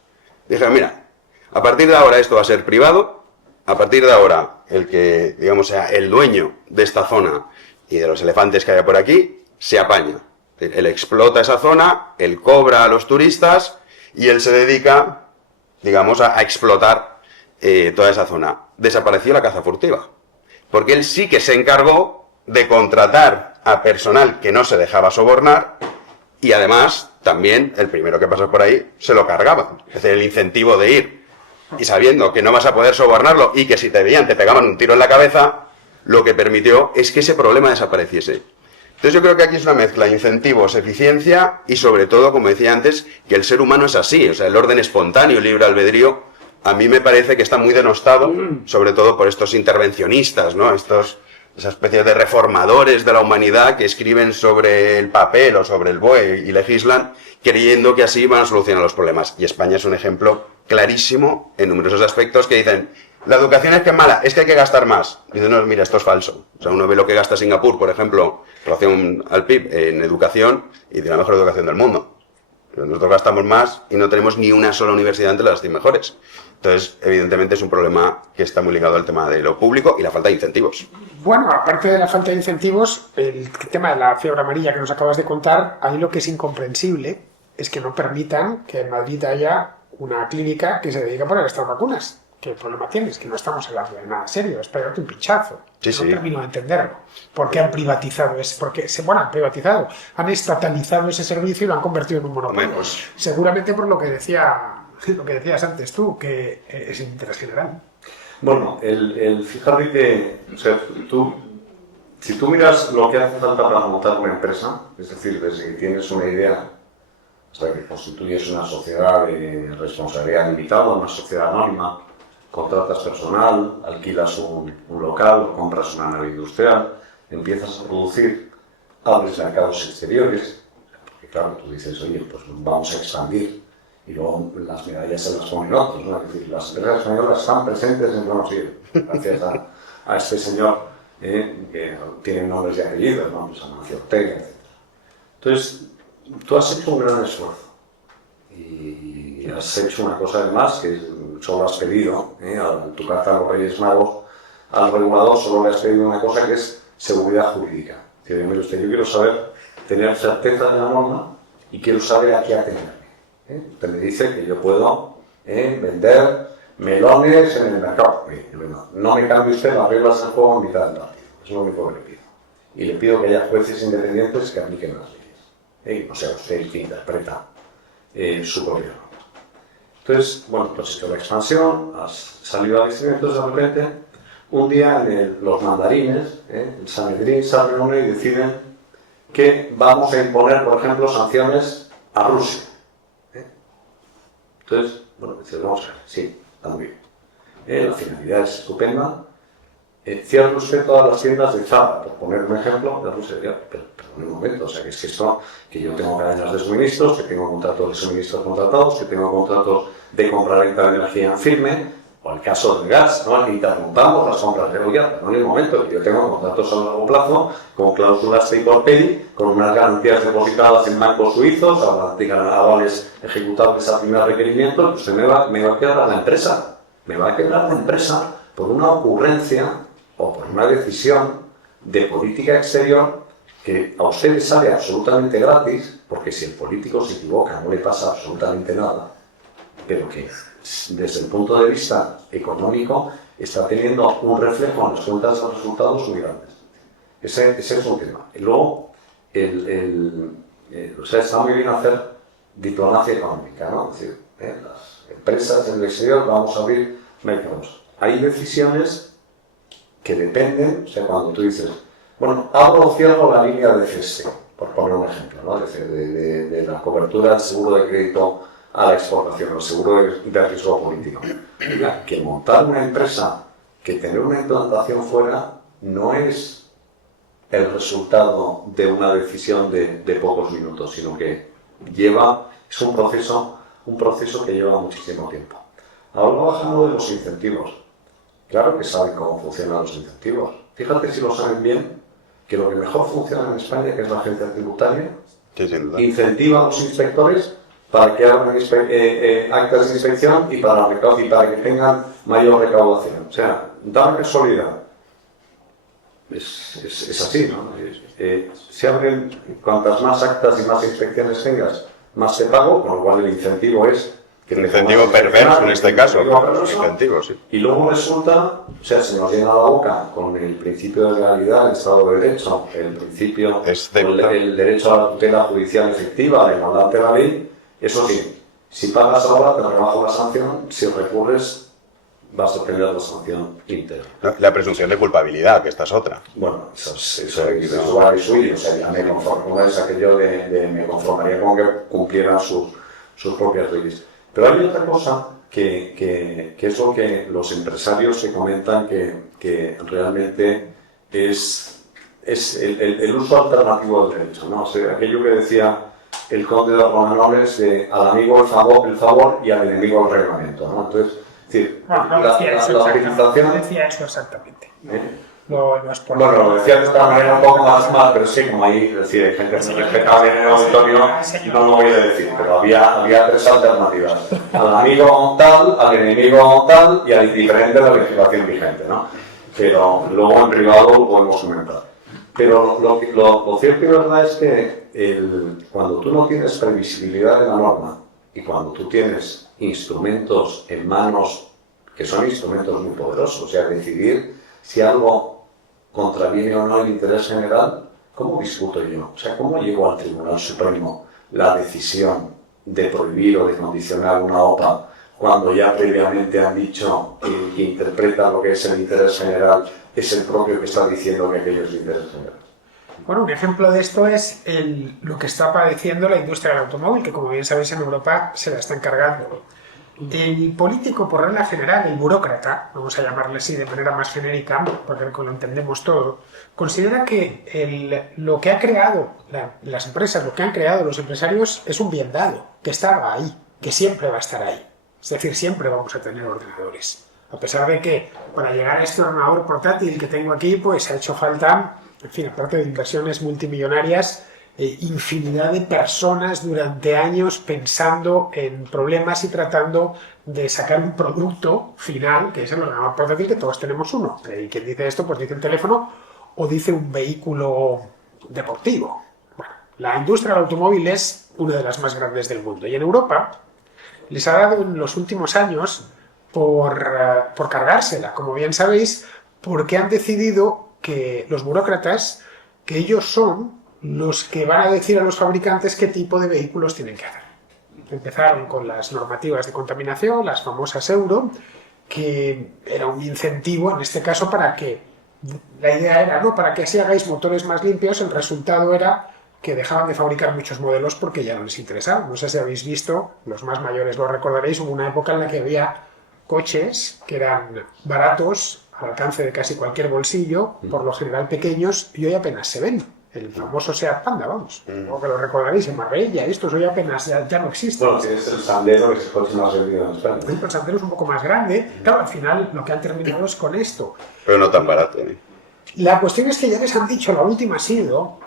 Dije, mira, a partir de ahora esto va a ser privado. A partir de ahora, el que, digamos, sea el dueño de esta zona y de los elefantes que haya por aquí, se apaña. Él explota esa zona, él cobra a los turistas y él se dedica, digamos, a explotar toda esa zona. Desapareció la caza furtiva. Porque él sí que se encargó de contratar a personal que no se dejaba sobornar y además, también, el primero que pasó por ahí, se lo cargaba. Es decir, el incentivo de ir y sabiendo que no vas a poder sobornarlo y que si te veían te pegaban un tiro en la cabeza, lo que permitió es que ese problema desapareciese. Entonces yo creo que aquí es una mezcla de incentivos, eficiencia y sobre todo, como decía antes, que el ser humano es así, o sea, el orden espontáneo, el libre albedrío, a mí me parece que está muy denostado, sobre todo por estos intervencionistas, ¿no? Esa especie de reformadores de la humanidad que escriben sobre el papel o sobre el BOE y legislan creyendo que así van a solucionar los problemas. Y España es un ejemplo clarísimo en numerosos aspectos que dicen, la educación es que es mala, es que hay que gastar más. Y dicen, no, mira, esto es falso. O sea, uno ve lo que gasta Singapur, por ejemplo, en relación al PIB, en educación, y tiene la mejor educación del mundo. Pero nosotros gastamos más y no tenemos ni una sola universidad entre las 10 mejores. Entonces, evidentemente es un problema que está muy ligado al tema de lo público y la falta de incentivos. Bueno, aparte de la falta de incentivos, el tema de la fiebre amarilla que nos acabas de contar, ahí lo que es incomprensible es que no permitan que en Madrid haya una clínica que se dedica a poner estas vacunas. ¿Qué problema tienes? Que no estamos hablando de nada serio, es pegarte un pinchazo. Sí, no termino de entenderlo. ¿Por qué han privatizado eso? Han privatizado, han estatalizado ese servicio y lo han convertido en un monopolio. Pues, seguramente por lo que decías antes tú, que es el interés general. Bueno, fíjate que, o sea, si tú miras lo que hace falta para montar una empresa, es decir, desde que tienes una idea hasta que constituyes una sociedad de responsabilidad limitada, una sociedad anónima, contratas personal, alquilas un local o compras una nave industrial, empiezas a producir, abres mercados exteriores, porque claro, tú dices, oye, pues vamos a expandir, y luego las medallas se las ponen otros, ¿no? Es decir, las empresas españolas están presentes en Buenos Aires, gracias a este señor que tiene nombres y apellidos, ¿no? Pues Amancio Ortega, etc. Entonces, tú has hecho un gran esfuerzo y has hecho una cosa además que solo has pedido, a tu carta a los Reyes Magos, al regulador solo le has pedido una cosa que es seguridad jurídica. Es Dice, mire usted, yo quiero saber, tener certeza de la norma y quiero saber a qué atenerme. Usted me dice que yo puedo vender melones en el mercado. No me cambie usted las reglas del juego en mitad del partido. Es lo único que le pido. Y le pido que haya jueces independientes que apliquen las leyes. No sea usted el que interpreta su gobierno. Entonces, bueno, pues esto es la expansión, has salido al exterior, entonces de repente, un día los mandarines, el Sanedrín se reúne y deciden que vamos a imponer, por ejemplo, sanciones a Rusia. Entonces, bueno, dice, vamos a ver, sí, está muy bien. La finalidad es estupenda. Cierre usted todas las tiendas de Zara, por poner un ejemplo, de Rusia. Pero un momento, o sea, que es que esto, que yo tengo cadenas de suministros, que tengo contratos de suministros contratados, que tengo contratos de compra-venta de energía en firme, o el caso del gas, ¿no? Que interrumpamos las compras de gas, pero no en el momento, que yo tengo contratos a largo plazo, con cláusulas take or pay, con unas garantías depositadas en bancos suizos, avales ejecutables a primer requerimiento, pues usted me va a quebrar la empresa. Me va a quebrar la empresa por una ocurrencia o por una decisión de política exterior que a usted le sale absolutamente gratis, porque si el político se equivoca no le pasa absolutamente nada, pero que desde el punto de vista económico está teniendo un reflejo en las cuentas de resultados muy grandes. Ese es un tema. Y luego, o sea, está muy bien hacer diplomacia económica, ¿no? Es decir, las empresas en el exterior vamos a abrir mercados. Hay decisiones que dependen, o sea, cuando tú dices, bueno, abro o cierro la línea de cese, por poner un ejemplo, ¿no? Es decir, de la cobertura del seguro de crédito a la exportación, el seguro de riesgo político. Mira, que montar una empresa, que tener una implantación fuera, no es el resultado de una decisión de pocos minutos, sino que es un proceso que lleva muchísimo tiempo. Ahora bajando de los incentivos. Claro que saben cómo funcionan los incentivos. Fíjate si lo saben bien, que lo que mejor funciona en España, que es la agencia tributaria, incentiva a los inspectores para que hagan actas de inspección y para que tengan mayor recaudación. O sea, da casualidad. Es así, ¿no? Se abren, cuantas más actas y más inspecciones tengas, más te pago, con lo cual el incentivo es... El incentivo perverso en este caso. Incentivo, sí. Y luego resulta, o sea, se nos llena la boca con el principio de legalidad, el Estado de Derecho, el principio, el derecho a la tutela judicial efectiva, demandante de la ley. Eso sí, si pagas ahora te rebajo la sanción, si recurres vas a tener la sanción íntegra. La presunción de culpabilidad, que esta es otra. Bueno, eso va de suyo, o sea, ya me conformo, es aquello me conformaría con que cumplieran sus propias leyes. Pero hay otra cosa que es lo que los empresarios se comentan que realmente es el uso alternativo del derecho, ¿no? O sea, aquello que decía el conde de Romanoles de al amigo el favor y al enemigo el reglamento, ¿no? Entonces, es decir, no decía eso exactamente. Lo decía de esta manera un poco más, pero sí, como ahí, es decir, hay gente que se respetaba en el auditorio, no lo voy a decir, pero había tres alternativas. Al amigo tal, al enemigo tal y al indiferente de la legislación vigente, ¿no? Pero luego en privado lo podemos comentar. Pero lo cierto y verdad es que cuando tú no tienes previsibilidad de la norma y cuando tú tienes instrumentos en manos que son instrumentos muy poderosos, o sea, decidir si algo contraviene o no el interés general, ¿cómo discuto yo? O sea, ¿cómo llevo al Tribunal Supremo la decisión de prohibir o de condicionar una OPA cuando ya previamente han dicho que interpreta lo que es el interés general es el propio que está diciendo que aquello es el interés general? Bueno, un ejemplo de esto es lo que está padeciendo la industria del automóvil, que como bien sabéis en Europa se la está encargando. El político, por regla general, el burócrata, vamos a llamarle así de manera más genérica, porque lo entendemos todo, considera que lo que ha creado las empresas, lo que han creado los empresarios, es un bien dado, que estaba ahí, que siempre va a estar ahí. Es decir, siempre vamos a tener ordenadores. A pesar de que para llegar a este ordenador portátil que tengo aquí, pues ha hecho falta, en fin, aparte de inversiones multimillonarias, infinidad de personas durante años pensando en problemas y tratando de sacar un producto final, que es el ordenador portátil, que todos tenemos uno. Y quien dice esto, pues dice un teléfono o dice un vehículo deportivo. Bueno, la industria del automóvil es una de las más grandes del mundo y en Europa les ha dado en los últimos años por cargársela, como bien sabéis, porque han decidido que los burócratas, que ellos son los que van a decir a los fabricantes qué tipo de vehículos tienen que hacer. Empezaron con las normativas de contaminación, las famosas Euro, que era un incentivo en este caso para que, la idea era, ¿no?, para que así hagáis motores más limpios. El resultado era que dejaban de fabricar muchos modelos porque ya no les interesaba. No sé si habéis visto, los más mayores lo recordaréis, hubo una época en la que había coches que eran baratos, al alcance de casi cualquier bolsillo, por lo general pequeños, y hoy apenas se ven. El famoso Seat Panda, vamos, o que lo recordaréis en Marbella, estos hoy apenas ya no existen. Bueno, tienes el Sandero, que es el coche más vendido en España. El Sandero es un poco más grande. Claro, al final lo que han terminado es con esto. Pero no tan barato, ¿eh? La cuestión es que ya les han dicho, la última ha sido,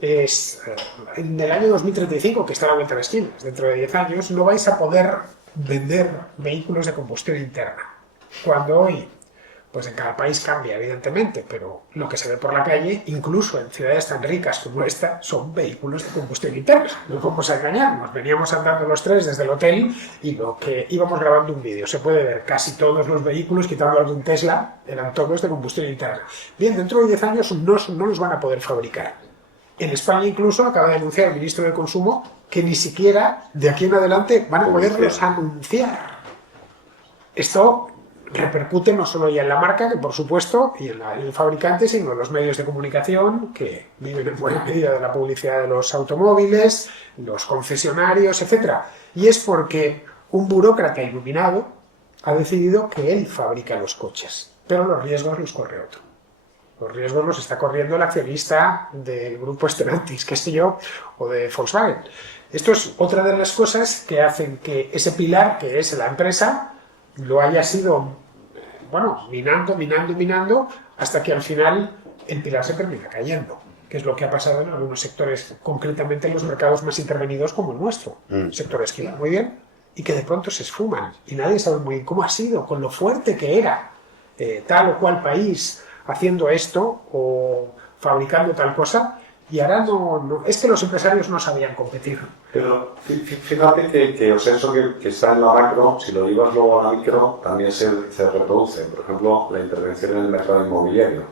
en el año 2035, que está a la vuelta de la esquina, dentro de 10 años, no vais a poder vender vehículos de combustión interna. Cuando hoy, pues en cada país cambia, evidentemente, pero lo que se ve por la calle, incluso en ciudades tan ricas como esta, son vehículos de combustión interna. No vamos a engañarnos. Veníamos andando los tres desde el hotel y lo que íbamos grabando un vídeo. Se puede ver casi todos los vehículos, quitando los de un Tesla, eran todos de combustión interna. Bien, dentro de 10 años no los van a poder fabricar. En España incluso acaba de anunciar el ministro de Consumo que ni siquiera de aquí en adelante van a poderlos anunciar. Esto repercute no solo ya en la marca, que por supuesto, y en el fabricante, sino en los medios de comunicación, que viven en buena medida de la publicidad de los automóviles, los concesionarios, etc. Y es porque un burócrata iluminado ha decidido que él fabrica los coches, pero los riesgos los corre otro. Los riesgos los está corriendo el accionista del grupo Stellantis, que sé yo, o de Volkswagen. Esto es otra de las cosas que hacen que ese pilar, que es la empresa, lo haya sido, minando, hasta que al final el pilar se termina cayendo, que es lo que ha pasado en algunos sectores, concretamente en los mercados más intervenidos como el nuestro, sectores que iban muy bien y que de pronto se esfuman y nadie sabe muy bien cómo ha sido, con lo fuerte que era tal o cual país haciendo esto o fabricando tal cosa. Y ahora es que los empresarios no sabían competir. Pero fíjate que eso que está en la macro, si lo llevas luego a la micro, también se reproduce. Por ejemplo, la intervención en el mercado inmobiliario.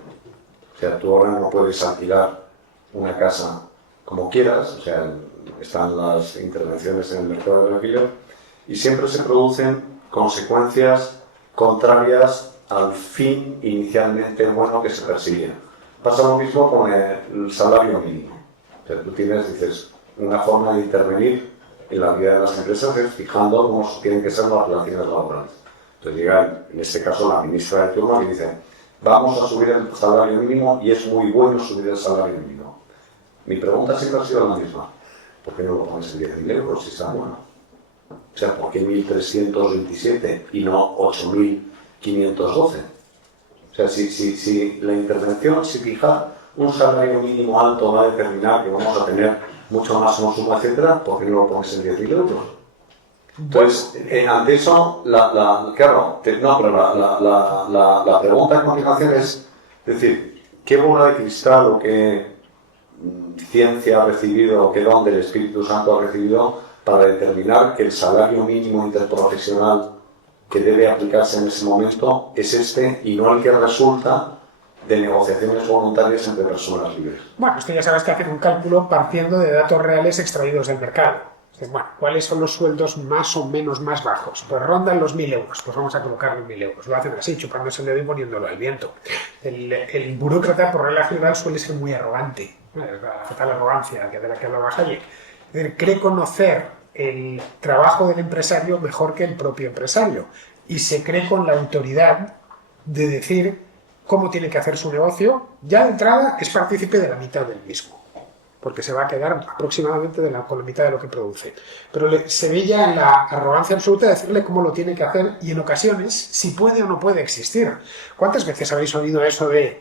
O sea, tú ahora no puedes alquilar una casa como quieras, o sea, están las intervenciones en el mercado del alquiler, y siempre se producen consecuencias contrarias al fin inicialmente bueno que se perseguía. Pasa lo mismo con el salario mínimo. O sea, tú dices, una forma de intervenir en la vida de las empresas es fijando cómo tienen que ser las relaciones laborales. Entonces llega, en este caso, la ministra de turno y dice, vamos a subir el salario mínimo y es muy bueno subir el salario mínimo. Mi pregunta siempre ha sido la misma. ¿Por qué no lo pones en 10.000 euros si está bueno? O sea, ¿por qué 1.327 y no 8.512? O sea, si la intervención, si fijar un salario mínimo alto va a determinar que vamos a tener mucho más consumo, etcétera, ¿por qué no lo pones en 10.000 euros? Entonces, ante eso, la pregunta a continuación es decir, ¿qué bola de cristal o qué ciencia ha recibido o qué don del Espíritu Santo ha recibido para determinar que el salario mínimo interprofesional que debe aplicarse en ese momento es este y no el que resulta de negociaciones voluntarias entre personas libres? Bueno, esto ya sabes que hacen un cálculo partiendo de datos reales extraídos del mercado. Bueno, ¿cuáles son los sueldos más o menos más bajos? Pues rondan los 1.000 euros, pues vamos a colocarlo en 1.000 euros. Lo hacen así, chupándose el dedo y poniéndolo al viento. El burócrata, por regla general, suele ser muy arrogante. La fatal arrogancia de la que hablaba Hayek. Cree conocer el trabajo del empresario mejor que el propio empresario y se cree con la autoridad de decir cómo tiene que hacer su negocio. Ya de entrada es partícipe de la mitad del mismo, porque se va a quedar aproximadamente con la mitad de lo que produce. Pero se ve ya en la arrogancia absoluta de decirle cómo lo tiene que hacer y en ocasiones si puede o no puede existir. ¿Cuántas veces habéis oído eso de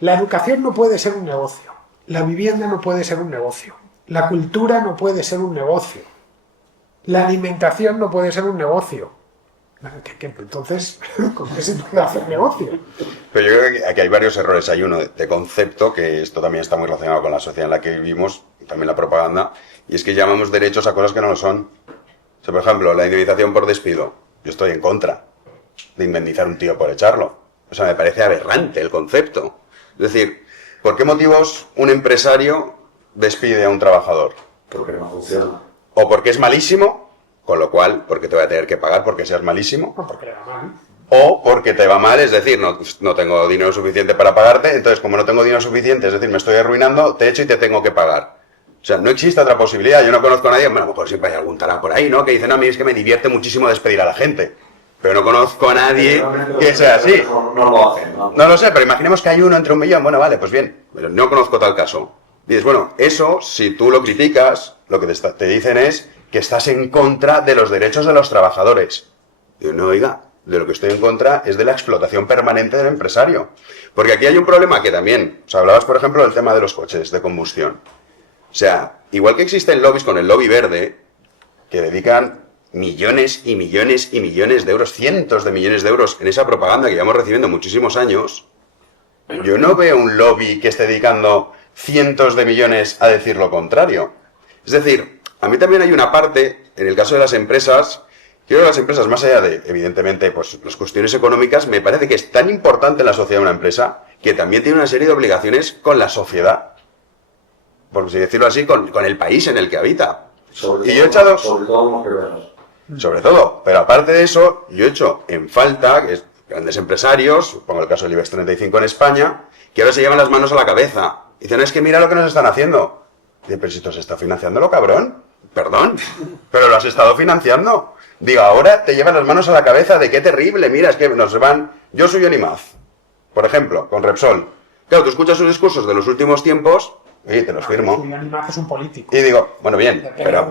la educación no puede ser un negocio, la vivienda no puede ser un negocio, la cultura no puede ser un negocio, la alimentación no puede ser un negocio? Entonces, ¿con qué se puede hacer negocio? Pero yo creo que aquí hay varios errores. Hay uno de concepto, que esto también está muy relacionado con la sociedad en la que vivimos, también la propaganda, y es que llamamos derechos a cosas que no lo son. O sea, por ejemplo, la indemnización por despido. Yo estoy en contra de indemnizar a un tío por echarlo. O sea, me parece aberrante el concepto. Es decir, ¿por qué motivos un empresario despide a un trabajador? Porque no funciona. O porque es malísimo, con lo cual, porque te voy a tener que pagar porque seas malísimo. No, porque le va mal. O porque te va mal, es decir, no tengo dinero suficiente para pagarte, entonces como no tengo dinero suficiente, es decir, me estoy arruinando, te echo y te tengo que pagar. O sea, no existe otra posibilidad. Yo no conozco a nadie, bueno, a lo mejor siempre hay algún tarado por ahí, ¿no? Que dice, no, a mí es que me divierte muchísimo despedir a la gente. Pero no conozco a nadie que sea así. No lo hacen. No lo sé, pero imaginemos que hay uno entre un millón. Bueno, vale, pues bien, pero no conozco tal caso. Dices, bueno, eso, si tú lo criticas, lo que te dicen es que estás en contra de los derechos de los trabajadores. Digo, no, oiga, de lo que estoy en contra es de la explotación permanente del empresario. Porque aquí hay un problema que también, o sea, hablabas, por ejemplo, del tema de los coches de combustión. O sea, igual que existen lobbies con el lobby verde, que dedican millones y millones y millones de euros, cientos de millones de euros en esa propaganda que llevamos recibiendo muchísimos años, yo no veo un lobby que esté dedicando cientos de millones a decir lo contrario. Es decir, a mí también hay una parte, en el caso de las empresas, creo que las empresas, más allá de, evidentemente, pues las cuestiones económicas, me parece que es tan importante en la sociedad una empresa que también tiene una serie de obligaciones con la sociedad. Por así decirlo así, con el país en el que habita. Sobre Y yo he echado... Sobre todo los primeros. Sobre todo, pero aparte de eso, yo he hecho en falta, que es grandes empresarios, pongo el caso del IBEX 35 en España, que ahora se llevan las manos a la cabeza. Y dicen, es que mira lo que nos están haciendo. Dice, pero si tú has estado financiándolo, cabrón. Perdón, pero lo has estado financiando. Digo, ahora te llevan las manos a la cabeza de qué terrible, mira, es que nos van... Yo soy Onimaz, por ejemplo, con Repsol. Claro, tú escuchas sus discursos de los últimos tiempos, y te los firmo. Julián Imaz es un político. Y digo, bueno, bien, pero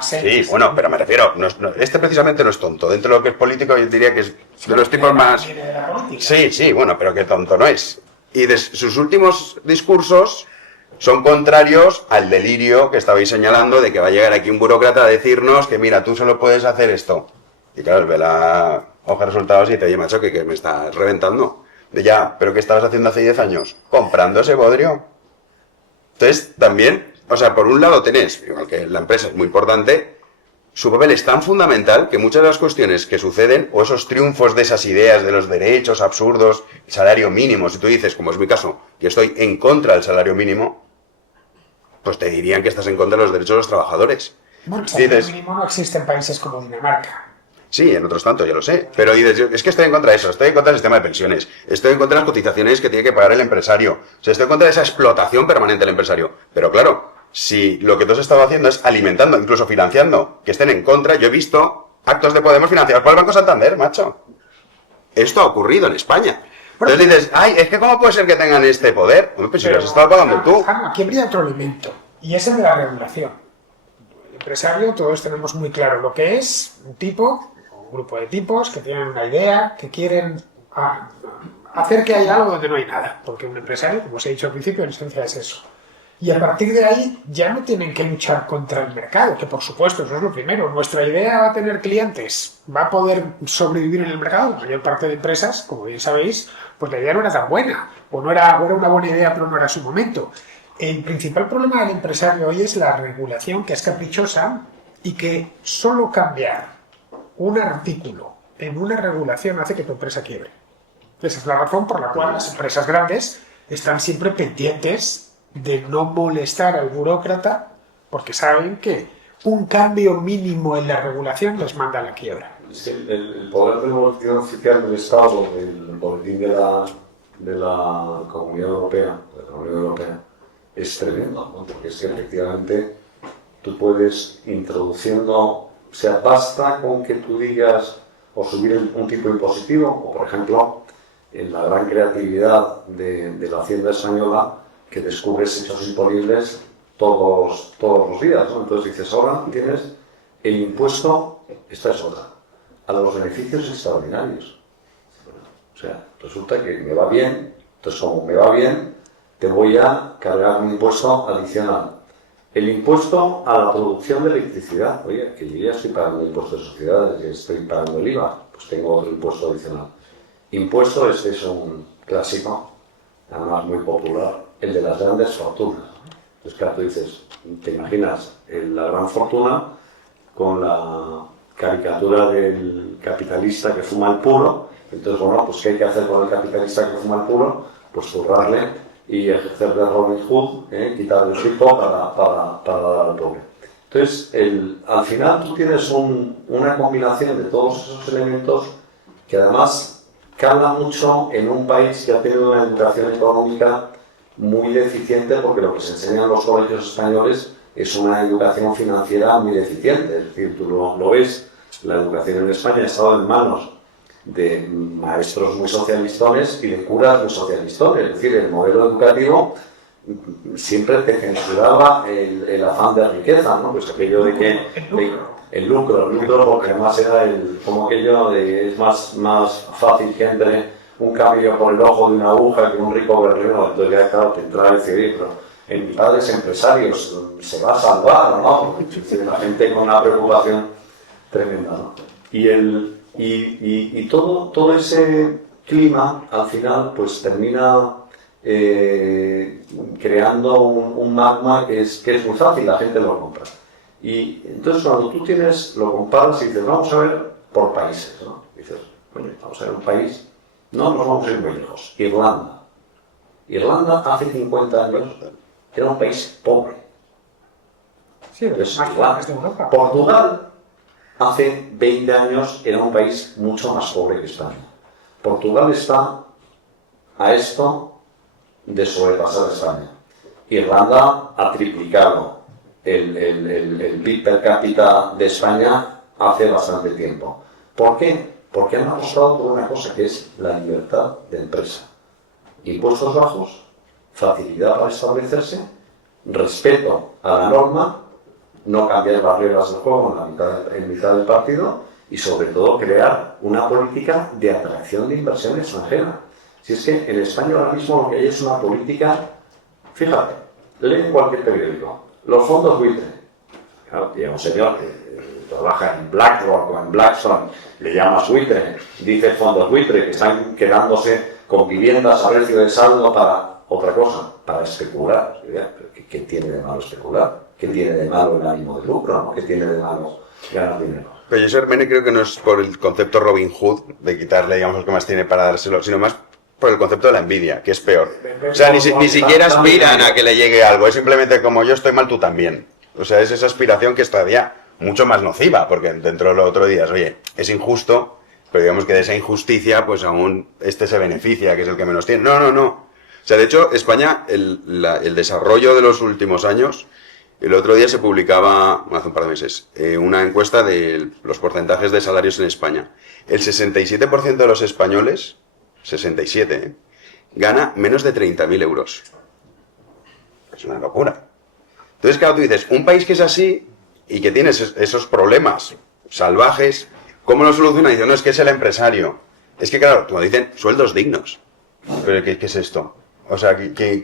sí, bueno, pero me refiero, este precisamente no es tonto. Dentro de lo que es político, yo diría que es de los tipos más... Viene de la política. Sí, bueno, pero que tonto no es. Y de sus últimos discursos son contrarios al delirio que estabais señalando de que va a llegar aquí un burócrata a decirnos que mira, tú solo puedes hacer esto. Y claro, ve la hoja de resultados y te dice, macho, que me estás reventando. De ya, ¿pero qué estabas haciendo hace 10 años? Comprando ese bodrio. Entonces, también, o sea, por un lado tenés, igual que la empresa es muy importante, su papel es tan fundamental que muchas de las cuestiones que suceden, o esos triunfos de esas ideas de los derechos absurdos, el salario mínimo, si tú dices, como es mi caso, que estoy en contra del salario mínimo, pues te dirían que estás en contra de los derechos de los trabajadores. Bueno, el salario Dices, mínimo no existe en países como Dinamarca. sí, en otros tantos, ya lo sé. Pero dices, es que estoy en contra de eso, estoy en contra del sistema de pensiones, estoy en contra de las cotizaciones que tiene que pagar el empresario, o sea, estoy en contra de esa explotación permanente del empresario. Pero claro, si lo que tú has estado haciendo es alimentando, incluso financiando, que estén en contra, yo he visto actos de Podemos financiados por el Banco Santander, macho. Esto ha ocurrido en España. Entonces dices, ay, es que ¿cómo puede ser que tengan este poder? Hombre, pues si lo has estado pagando tú. Aquí habría otro elemento, y es el de la regulación. El empresario, todos tenemos muy claro lo que es un tipo, un grupo de tipos que tienen una idea, que quieren hacer que haya algo donde no hay nada. Porque un empresario, como os he dicho al principio, en esencia es eso. Y a partir de ahí ya no tienen que luchar contra el mercado, que por supuesto, eso es lo primero. Nuestra idea va a tener clientes, va a poder sobrevivir en el mercado. La mayor parte de empresas, como bien sabéis, pues la idea no era tan buena, o era una buena idea, pero no era su momento. El principal problema del empresario hoy es la regulación, que es caprichosa y que solo cambiar un artículo en una regulación hace que tu empresa quiebre. Esa es la razón por la cual las empresas grandes están siempre pendientes de no molestar al burócrata, porque saben que un cambio mínimo en la regulación les manda a la quiebra. Es que el poder del boletín oficial del Estado, el boletín de la Comunidad Europea, es tremendo, ¿no? Porque es que efectivamente tú puedes introduciendo, o sea, basta con que tú digas o subir un tipo impositivo, o por ejemplo, en la gran creatividad de la Hacienda española, que descubres hechos imponibles todos los días, ¿no? Entonces dices, ahora tienes el impuesto, esta es otra, a los beneficios extraordinarios. O sea, resulta que me va bien, entonces como me va bien, te voy a cargar un impuesto adicional. El impuesto a la producción de electricidad. Oye, que yo ya estoy pagando el impuesto de sociedades, que estoy pagando el IVA. pues tengo otro impuesto adicional. Impuesto, este es un clásico, además muy popular, el de las grandes fortunas. Entonces, claro, tú dices, te imaginas la gran fortuna con la caricatura del capitalista que fuma el puro. Entonces, bueno, pues ¿qué hay que hacer con el capitalista que fuma el puro? Pues zurrarle y ejercer de Robin Hood, quitarle el tipo para dar al pobre. Entonces, al final tú tienes una combinación de todos esos elementos que además cala mucho en un país que ha tenido una educación económica muy deficiente, porque lo que se enseña en los colegios españoles es una educación financiera muy deficiente. Es decir, tú lo ves, la educación en España ha estado en manos de maestros muy socialistones y de curas muy socialistones. Es decir, el modelo educativo siempre te censuraba el afán de riqueza, ¿no? Pues aquello de que el lucro porque además era como aquello de es más fácil que entre un camello por el ojo de una aguja que un rico berreno. Entonces ya claro, te entra a decir, pero en mitades empresarios se va a salvar, ¿no? La gente con una preocupación tremenda, ¿no? Y todo ese clima al final pues termina creando un magma que es muy fácil, la gente lo compra. Y entonces cuando tú lo comparas y dices, vamos a ver por países, ¿no? Dices, bueno, vamos a ver un país, no nos vamos a ir muy lejos. Irlanda hace 50 años era un país pobre. Sí, más de Europa. Portugal hace 20 años era un país mucho más pobre que España. Portugal está a esto de sobrepasar a España. Irlanda ha triplicado el PIB per cápita de España hace bastante tiempo. ¿Por qué? Porque han apostado por una cosa que es la libertad de empresa. Impuestos bajos, facilidad para establecerse, respeto a la norma, no cambiar las reglas del juego en mitad del partido y sobre todo crear una política de atracción de inversión extranjera. Si es que en España ahora mismo lo que hay es una política, fíjate, lee en cualquier periódico, los fondos buitre. Claro, llega un señor que trabaja en BlackRock o en Blackstone, le llamas buitre, dice fondos buitre que están quedándose con viviendas a precio de saldo para otra cosa, para especular. ¿Qué tiene de malo especular? ¿Qué tiene de malo el ánimo de lucro? ¿No? ¿Qué tiene de malo ganar dinero? Pero yo, Sermene, creo que no es por el concepto Robin Hood, de quitarle, digamos, lo que más tiene para dárselo, sino más por el concepto de la envidia, que es peor. O sea, ni siquiera aspiran a que le llegue algo, es simplemente como yo estoy mal, tú también. O sea, es esa aspiración que es todavía mucho más nociva, porque dentro de lo otro digas, oye, es injusto, pero digamos que de esa injusticia, pues aún este se beneficia, que es el que menos tiene. No. O sea, de hecho, España, el desarrollo de los últimos años, el otro día se publicaba, hace un par de meses, una encuesta de los porcentajes de salarios en España. El 67% de los españoles, 67, gana menos de 30.000 euros. Es una locura. Entonces, claro, tú dices, un país que es así y que tiene esos problemas salvajes, ¿cómo lo soluciona? Dicen, no, es que es el empresario. Es que, claro, como dicen, sueldos dignos. ¿Pero qué es esto? O sea,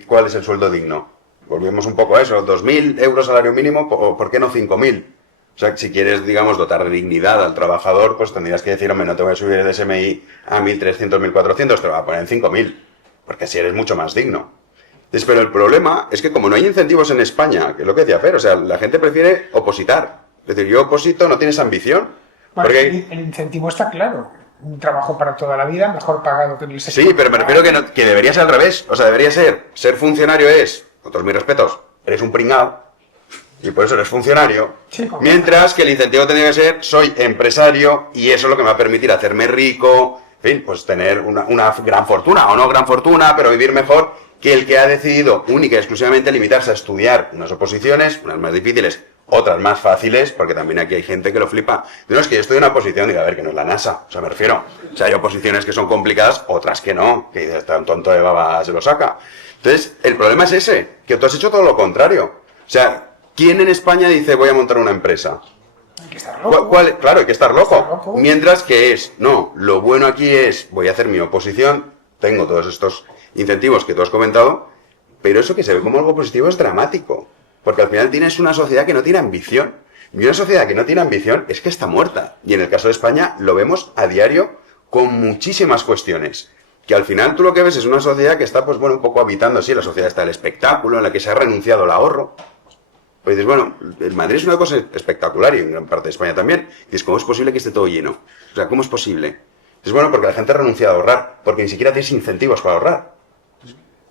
¿cuál es el sueldo digno? Volvemos un poco a eso, 2.000 euros salario mínimo, o ¿por qué no 5.000? O sea, si quieres, digamos, dotar de dignidad al trabajador, pues tendrías que decir, hombre, no te voy a subir el SMI a 1.300, 1.400, te lo voy a poner en 5.000, porque así eres mucho más digno. Entonces, pero el problema es que como no hay incentivos en España, que es lo que decía Fer, o sea, la gente prefiere opositar. Es decir, yo oposito, no tienes ambición. Bueno, Porque... el incentivo está claro. Un trabajo para toda la vida, mejor pagado que en el sector. Sí, pero me refiero que debería ser al revés. O sea, debería ser funcionario es, con todos mis respetos, eres un pringao, y por eso eres funcionario. Sí, mientras que el incentivo tendría que ser, soy empresario, y eso es lo que me va a permitir hacerme rico, en fin, pues tener una gran fortuna, o no gran fortuna, pero vivir mejor que el que ha decidido única y exclusivamente limitarse a estudiar unas oposiciones, unas más difíciles, otras más fáciles, porque también aquí hay gente que lo flipa. No, es que yo estoy en una posición, digo, a ver, que no es la NASA, o sea, me refiero. O sea, hay oposiciones que son complicadas, otras que no, que está un tonto de baba se lo saca. Entonces, el problema es ese, que tú has hecho todo lo contrario. O sea, ¿quién en España dice voy a montar una empresa? Hay que estar loco. Claro, hay que estar loco. Mientras que no, lo bueno aquí es, voy a hacer mi oposición, tengo todos estos incentivos que tú has comentado, pero eso que se ve como algo positivo es dramático. Porque al final tienes una sociedad que no tiene ambición. Y una sociedad que no tiene ambición es que está muerta. Y en el caso de España lo vemos a diario con muchísimas cuestiones. Que al final tú lo que ves es una sociedad que está, pues bueno, un poco habitando, sí, la sociedad está del espectáculo, en la que se ha renunciado al ahorro. Pues dices, bueno, el Madrid es una cosa espectacular y en gran parte de España también. Y dices, ¿cómo es posible que esté todo lleno? O sea, ¿cómo es posible? Es bueno porque la gente ha renunciado a ahorrar, porque ni siquiera tienes incentivos para ahorrar.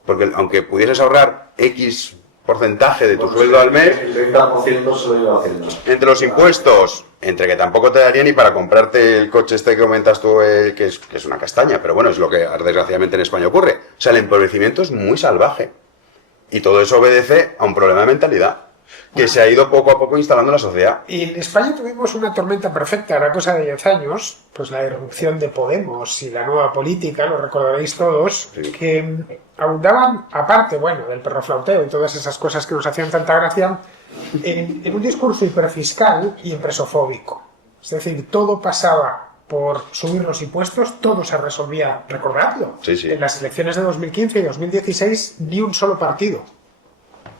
Porque aunque pudieses ahorrar X porcentaje de tu sueldo al mes, el 30% se lo iba haciendo. entre los impuestos, entre que tampoco te daría ni para comprarte el coche este que comentas tú, que es una castaña, pero bueno, es lo que desgraciadamente en España ocurre. O sea, el empobrecimiento es muy salvaje. Y todo eso obedece a un problema de mentalidad que se ha ido poco a poco instalando en la sociedad. Y en España tuvimos una tormenta perfecta, era cosa de 10 años, pues la irrupción de Podemos y la nueva política, lo recordaréis todos, Sí. que abundaban, aparte, bueno, del perroflauteo y todas esas cosas que nos hacían tanta gracia, en un discurso hiperfiscal y empresofóbico. Es decir, todo pasaba por subir los impuestos, todo se resolvía, recordadlo. Sí, sí. En las elecciones de 2015 y 2016, ni un solo partido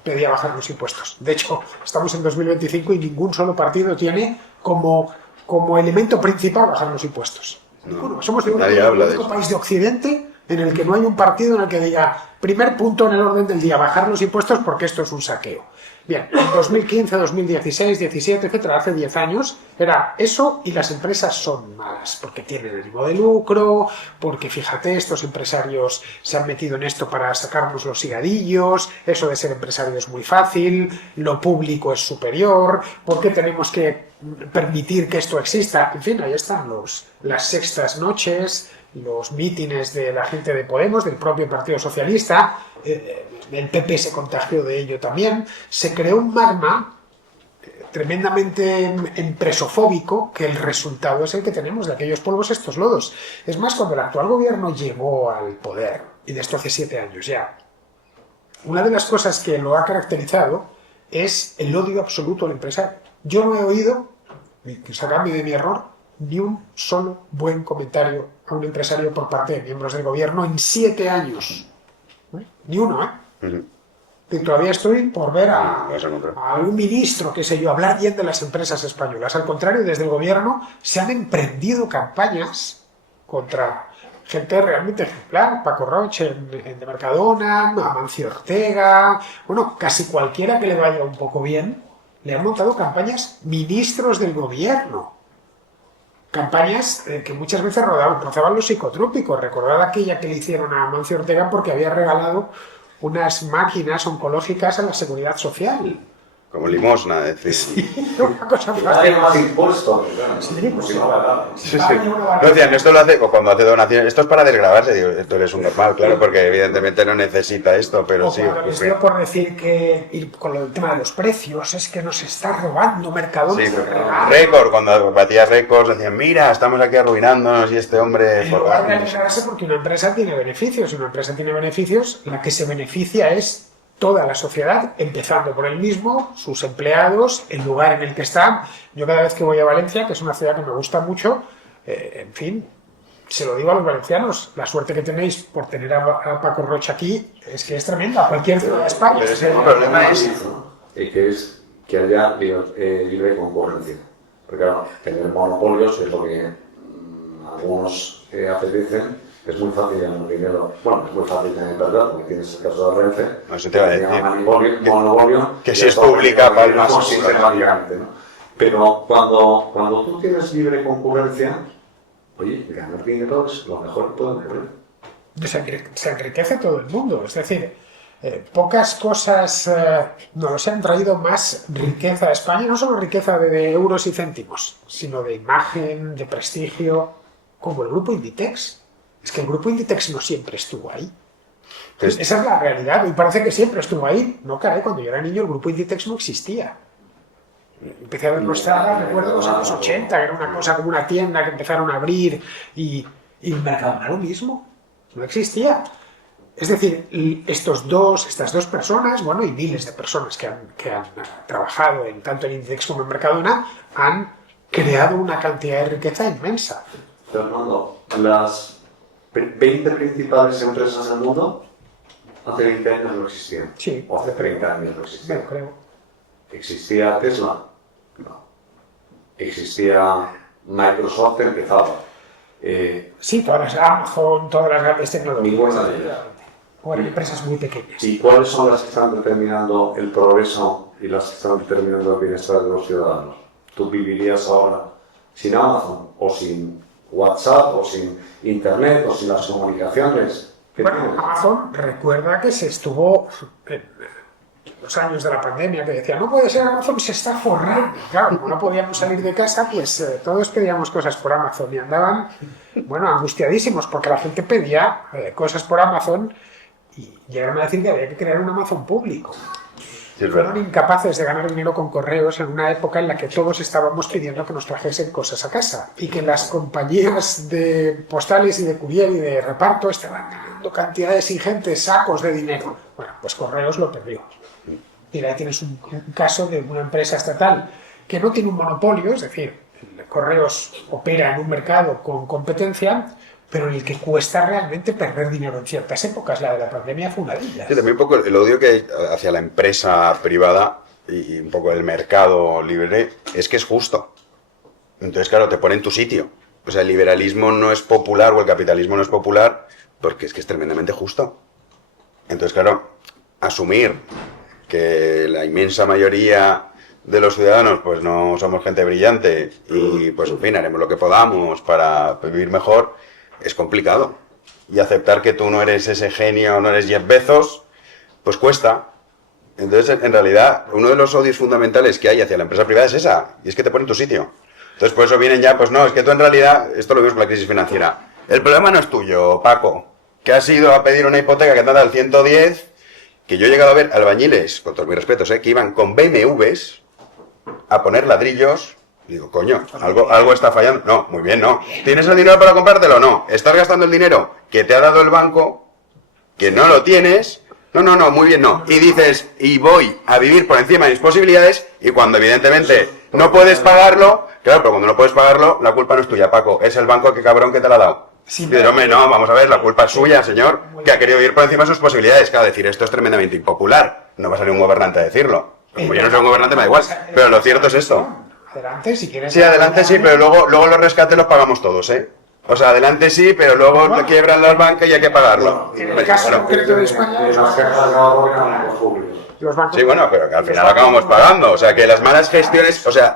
pedía bajar los impuestos. De hecho, estamos en 2025 y ningún solo partido tiene como elemento principal bajar los impuestos. Ninguno. Somos el Nadie habla de único eso. país de Occidente en el que no hay un partido en el que diga, primer punto en el orden del día, bajar los impuestos porque esto es un saqueo. Bien, en 2015, 2016, 17, etcétera, hace 10 años, era eso y las empresas son malas, porque tienen ánimo de lucro, porque fíjate, estos empresarios se han metido en esto para sacarnos los higadillos, eso de ser empresario es muy fácil, lo público es superior, ¿por qué tenemos que permitir que esto exista? En fin, ahí están las sextas noches, los mítines de la gente de Podemos, del propio Partido Socialista, el PP se contagió de ello también, se creó un magma tremendamente empresofóbico, que el resultado es el que tenemos de aquellos polvos estos lodos. Es más, cuando el actual gobierno llegó al poder, y de esto hace 7 años ya, una de las cosas que lo ha caracterizado es el odio absoluto al empresario. Yo no he oído, sacadme de mi error, ni un solo buen comentario a un empresario por parte de miembros del gobierno en 7 años. Ni uno, ¿eh? Ujú. Y todavía estoy por ver Eso no creo. a algún ministro, qué sé yo, hablar bien de las empresas españolas. Al contrario, desde el gobierno se han emprendido campañas contra gente realmente ejemplar, Paco Roche de Mercadona, Amancio Ortega, bueno, casi cualquiera que le vaya un poco bien, le han montado campañas ministros del gobierno. Campañas que muchas veces rozaban los psicotrópicos. Recordad aquella que le hicieron a Amancio Ortega porque había regalado unas máquinas oncológicas a la Seguridad Social. Como limosna, decir. Una cosa Hay fácil. más impuestos. Sí, pues sí. Sí, sí. No decían, esto lo hace, o cuando hace donaciones, esto es para desgravarse. Digo, tú eres un normal, claro, porque evidentemente no necesita esto, pero O sí. cuando les dio por decir que, y con el tema de los precios, es que nos está robando Mercadona. Sí, récord, cuando batía récords decían, mira, estamos aquí arruinándonos y este hombre... En lugar de alegrarse porque una empresa tiene beneficios, y una empresa tiene beneficios, la que se beneficia es toda la sociedad, empezando por él mismo, sus empleados, el lugar en el que están. Yo cada vez que voy a Valencia, que es una ciudad que me gusta mucho, en fin, se lo digo a los valencianos, la suerte que tenéis por tener a Paco Roche aquí es que es tremenda, cualquier ciudad de España. Pero el problema es... que es que haya libre concurrencia. Porque claro, tener monopolios es lo que algunos apetecen. Es muy fácil ganar dinero. Bueno, es muy fácil tener verdad, porque tienes el caso de Renfe. No, eso te iba a decir. Monopolio. Que si es pública, para más sistemáticamente, ¿no? Pero cuando tú tienes libre concurrencia, oye, ganar dinero es lo mejor que puede ocurrir. Se enriquece todo el mundo, es decir, pocas cosas nos han traído más riqueza a España, no solo riqueza de euros y céntimos, sino de imagen, de prestigio, como el grupo Inditex. Es que el grupo Inditex no siempre estuvo ahí. Esa es la realidad, y parece que siempre estuvo ahí. No, caray, cuando yo era niño el grupo Inditex no existía. Empecé a ver los tragas, recuerdo los años 80, que era una cosa como una tienda que empezaron a abrir, y el Mercadona lo mismo, no existía. Es decir, estas dos personas, bueno, y miles de personas que han trabajado tanto en Inditex como en Mercadona, han creado una cantidad de riqueza inmensa. Fernando, las 20 principales empresas del mundo hace 20 años no existían. Sí. O hace 30 años no existían. Bueno, creo. ¿Existía Tesla? No. existía Microsoft, empezaba. Sí, todas las Amazon, todas las grandes tecnologías. Ninguna de ellas. O eran empresas muy pequeñas. ¿Y cuáles son las que están determinando el progreso y las que están determinando el bienestar de los ciudadanos? ¿Tú vivirías ahora sin Amazon, o sin WhatsApp, o sin Internet, o sin las comunicaciones? Bueno, Amazon recuerda que se estuvo en los años de la pandemia, que decía, no puede ser, Amazon se está forrando. Claro, como no podíamos salir de casa, pues todos pedíamos cosas por Amazon y andaban, bueno, angustiadísimos, porque la gente pedía cosas por Amazon y llegaron a decir que había que crear un Amazon público. Sí, es Fueron verdad. incapaces de ganar dinero con correos en una época en la que todos estábamos pidiendo que nos trajesen cosas a casa y que las compañías de postales y de courier y de reparto estaban ganando cantidades ingentes, sacos de dinero. Bueno, pues correos lo perdió. Y ahí tienes un caso de una empresa estatal que no tiene un monopolio, es decir, correos opera en un mercado con competencia, pero en el que cuesta realmente perder dinero en ciertas épocas. La de la pandemia fue una de ellas. Sí, también un poco el odio que hay hacia la empresa privada y un poco el mercado libre es que es justo. Entonces, claro, te pone en tu sitio. O sea, el liberalismo no es popular o el capitalismo no es popular porque es que es tremendamente justo. Entonces, claro, asumir que la inmensa mayoría de los ciudadanos pues no somos gente brillante y pues en fin haremos lo que podamos para vivir mejor es complicado. Y aceptar que tú no eres ese genio, no eres Jeff Bezos, pues cuesta. Entonces, en realidad, uno de los odios fundamentales que hay hacia la empresa privada es esa, y es que te pone en tu sitio. Entonces, por eso vienen ya, pues no, es que tú en realidad, esto lo vemos con la crisis financiera, el problema no es tuyo, Paco, que has ido a pedir una hipoteca que te han dado el 110, que yo he llegado a ver albañiles, con todos mis respetos, que iban con BMWs a poner ladrillos. Digo, coño, algo está fallando. No, muy bien, no. ¿Tienes el dinero para comprártelo? No. ¿Estás gastando el dinero que te ha dado el banco, que no lo tienes? No, muy bien, no. Y dices, y voy a vivir por encima de mis posibilidades, y cuando evidentemente no puedes pagarlo, claro, pero cuando no puedes pagarlo, la culpa no es tuya, Paco, es el banco que cabrón que te la ha dado. Sí, Y digo, hombre, no, vamos a ver, la culpa es suya, señor, que ha querido vivir por encima de sus posibilidades. Claro, decir esto es tremendamente impopular. No va a salir un gobernante a decirlo. Como yo no soy un gobernante, me da igual. Pero lo cierto es esto. Adelante, si quieres. Sí, adelante sí, pero luego los rescates los pagamos todos, ¿eh? O sea, adelante sí, pero luego quiebran las bancas y hay que pagarlo. En el caso Bueno, concreto de España, En las cajas de ahorro eran bancos públicos. los bancos. sí, bueno, pero que al final acabamos pagando. O sea, que las malas gestiones, o sea,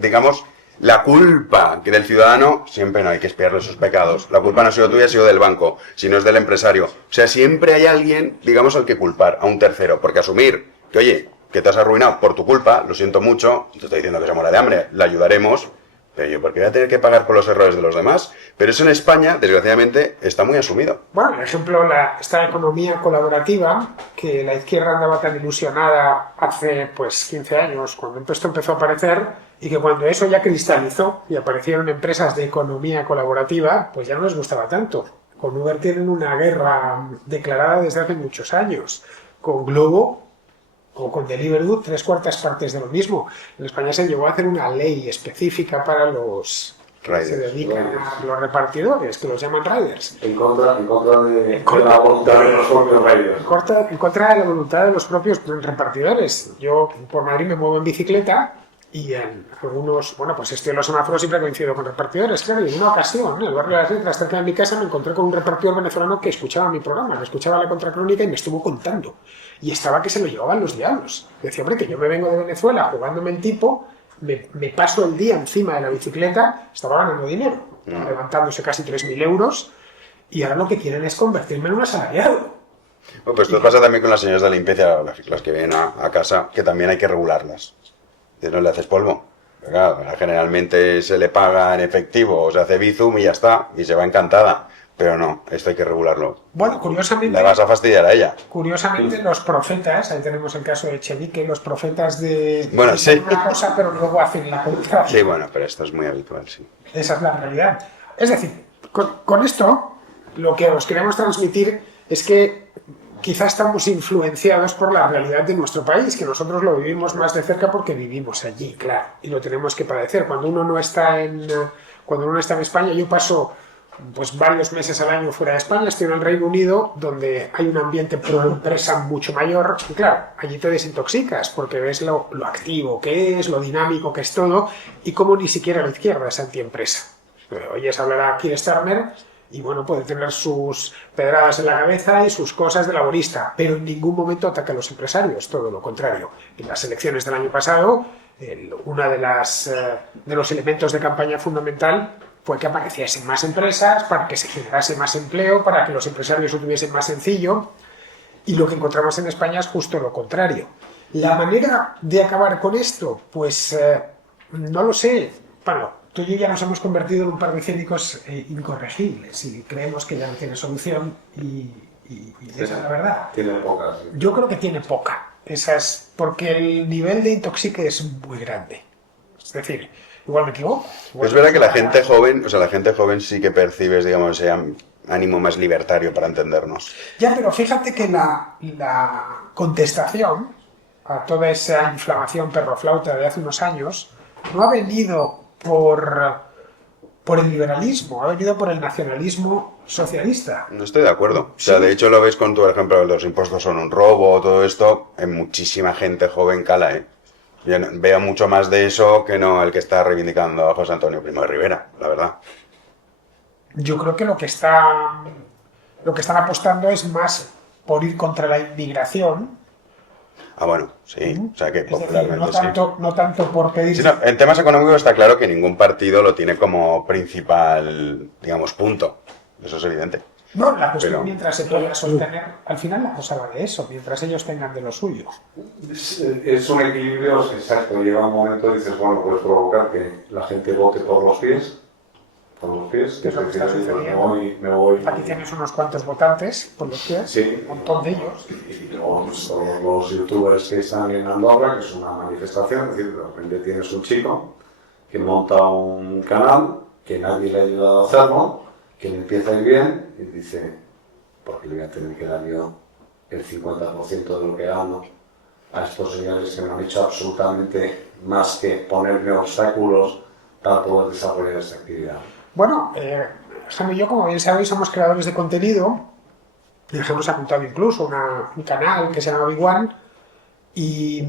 digamos, la culpa que del ciudadano, siempre no hay que expiarle sus pecados. La culpa no ha sido tuya, ha sido del banco, sino es del empresario. O sea, siempre hay alguien, digamos, al que culpar, a un tercero. Porque asumir que, oye, que te has arruinado por tu culpa, lo siento mucho, te estoy diciendo que se muera de hambre, la ayudaremos, pero yo, ¿por qué voy a tener que pagar por los errores de los demás? Pero eso en España, desgraciadamente, está muy asumido. Bueno, por ejemplo, esta economía colaborativa, que la izquierda andaba tan ilusionada hace pues 15 años, cuando esto empezó a aparecer, y que cuando eso ya cristalizó y aparecieron empresas de economía colaborativa, pues ya no les gustaba tanto. Con Uber tienen una guerra declarada desde hace muchos años. Con Globo o con Deliveroo, 3/4 partes de lo mismo. En España se llegó a hacer una ley específica para los que Riders. se dedican a los repartidores, que los llaman riders. En contra de la voluntad de los propios riders. En contra de la voluntad de los propios repartidores. Yo por Madrid me muevo en bicicleta y en algunos, bueno, pues estoy en los semáforos siempre coincido con repartidores, claro, y en una ocasión, en el barrio de las Letras, cerca de mi casa, me encontré con un repartidor venezolano que escuchaba mi programa, que escuchaba la contracrónica y me estuvo contando. Y estaba que se lo llevaban los diablos. Decía, hombre, que yo me vengo de Venezuela jugándome el tipo, me paso el día encima de la bicicleta, estaba ganando dinero, levantándose casi 3.000 euros, y ahora lo que quieren es convertirme en un asalariado. Bueno, pues esto pasa también con las señoras de limpieza, las que vienen a casa, que también hay que regularlas. Si no le haces polvo. Pero claro, generalmente se le paga en efectivo o se hace bizum y ya está, y se va encantada. Pero no, esto hay que regularlo. Bueno, curiosamente... Le vas a fastidiar a ella. Curiosamente, los profetas, ahí tenemos el caso de Echenique, los profetas Bueno, dicen sí. una cosa, pero luego hacen la contraria. Sí, bueno, pero esto es muy habitual, sí. Esa es la realidad. Es decir, con esto, lo que os queremos transmitir es que quizás estamos influenciados por la realidad de nuestro país, que nosotros lo vivimos más de cerca porque vivimos allí, claro, y lo tenemos que padecer. Cuando uno no está en España, yo paso pues varios meses al año fuera de España, estoy en el Reino Unido, donde hay un ambiente pro empresa mucho mayor, y claro, allí te desintoxicas, porque ves lo activo que es, lo dinámico que es todo, y cómo ni siquiera la izquierda es antiempresa. Oyes hablar a Keir Starmer, y bueno, puede tener sus pedradas en la cabeza y sus cosas de laborista, pero en ningún momento ataca a los empresarios, todo lo contrario. En las elecciones del año pasado, uno de los elementos de campaña fundamental fue que apareciesen más empresas, para que se generase más empleo, para que los empresarios lo tuviesen más sencillo, y lo que encontramos en España es justo lo contrario. La manera de acabar con esto, pues no lo sé. Bueno, tú y yo ya nos hemos convertido en un par de cínicos incorregibles y creemos que ya no tiene solución y esa es la verdad. Tiene poca. Sí. Yo creo que tiene poca. Porque el nivel de intoxique es muy grande. Es decir, igual me equivoco. Es verdad que la gente joven sí que percibes, digamos, ese ánimo más libertario para entendernos. Ya, pero fíjate que la contestación a toda esa inflamación perroflauta de hace unos años no ha venido por el liberalismo, ha venido por el nacionalismo socialista. No estoy de acuerdo. O sea, Sí. de hecho lo ves con tu ejemplo, los impuestos son un robo, todo esto, en muchísima gente joven cala, ¿eh? Yo veo mucho más de eso que no el que está reivindicando a José Antonio Primo de Rivera, la verdad. Yo creo que lo que están apostando es más por ir contra la inmigración. Ah, bueno, sí, o sea que Es decir, popularmente sí. no tanto por pedir... Sí, no, en temas económicos está claro que ningún partido lo tiene como principal, digamos, punto. Eso es evidente. No, la cuestión Pero- mientras se pueda sostener, al final la cosa va de eso, mientras ellos tengan de lo suyo. Es un equilibrio exacto. Llega un momento y dices, bueno, puedes provocar que la gente vote por los pies, Que es lo que está sucediendo. me voy. Aquí tienes unos cuantos votantes, por los que Sí. un montón de ellos. Y luego pues, todos los youtubers que están en Andorra, que es una manifestación, es decir, de repente tienes un chico que monta un canal, que nadie le ha ayudado a hacerlo, que le empieza a ir bien y dice, ¿por qué le voy a tener que dar yo el 50% de lo que gano a estos señores que no han hecho absolutamente más que ponerme obstáculos para poder desarrollar esta actividad? Bueno, Jaime y yo, como bien sabéis, somos creadores de contenido. Hemos apuntado incluso un canal que se llama Big One. Y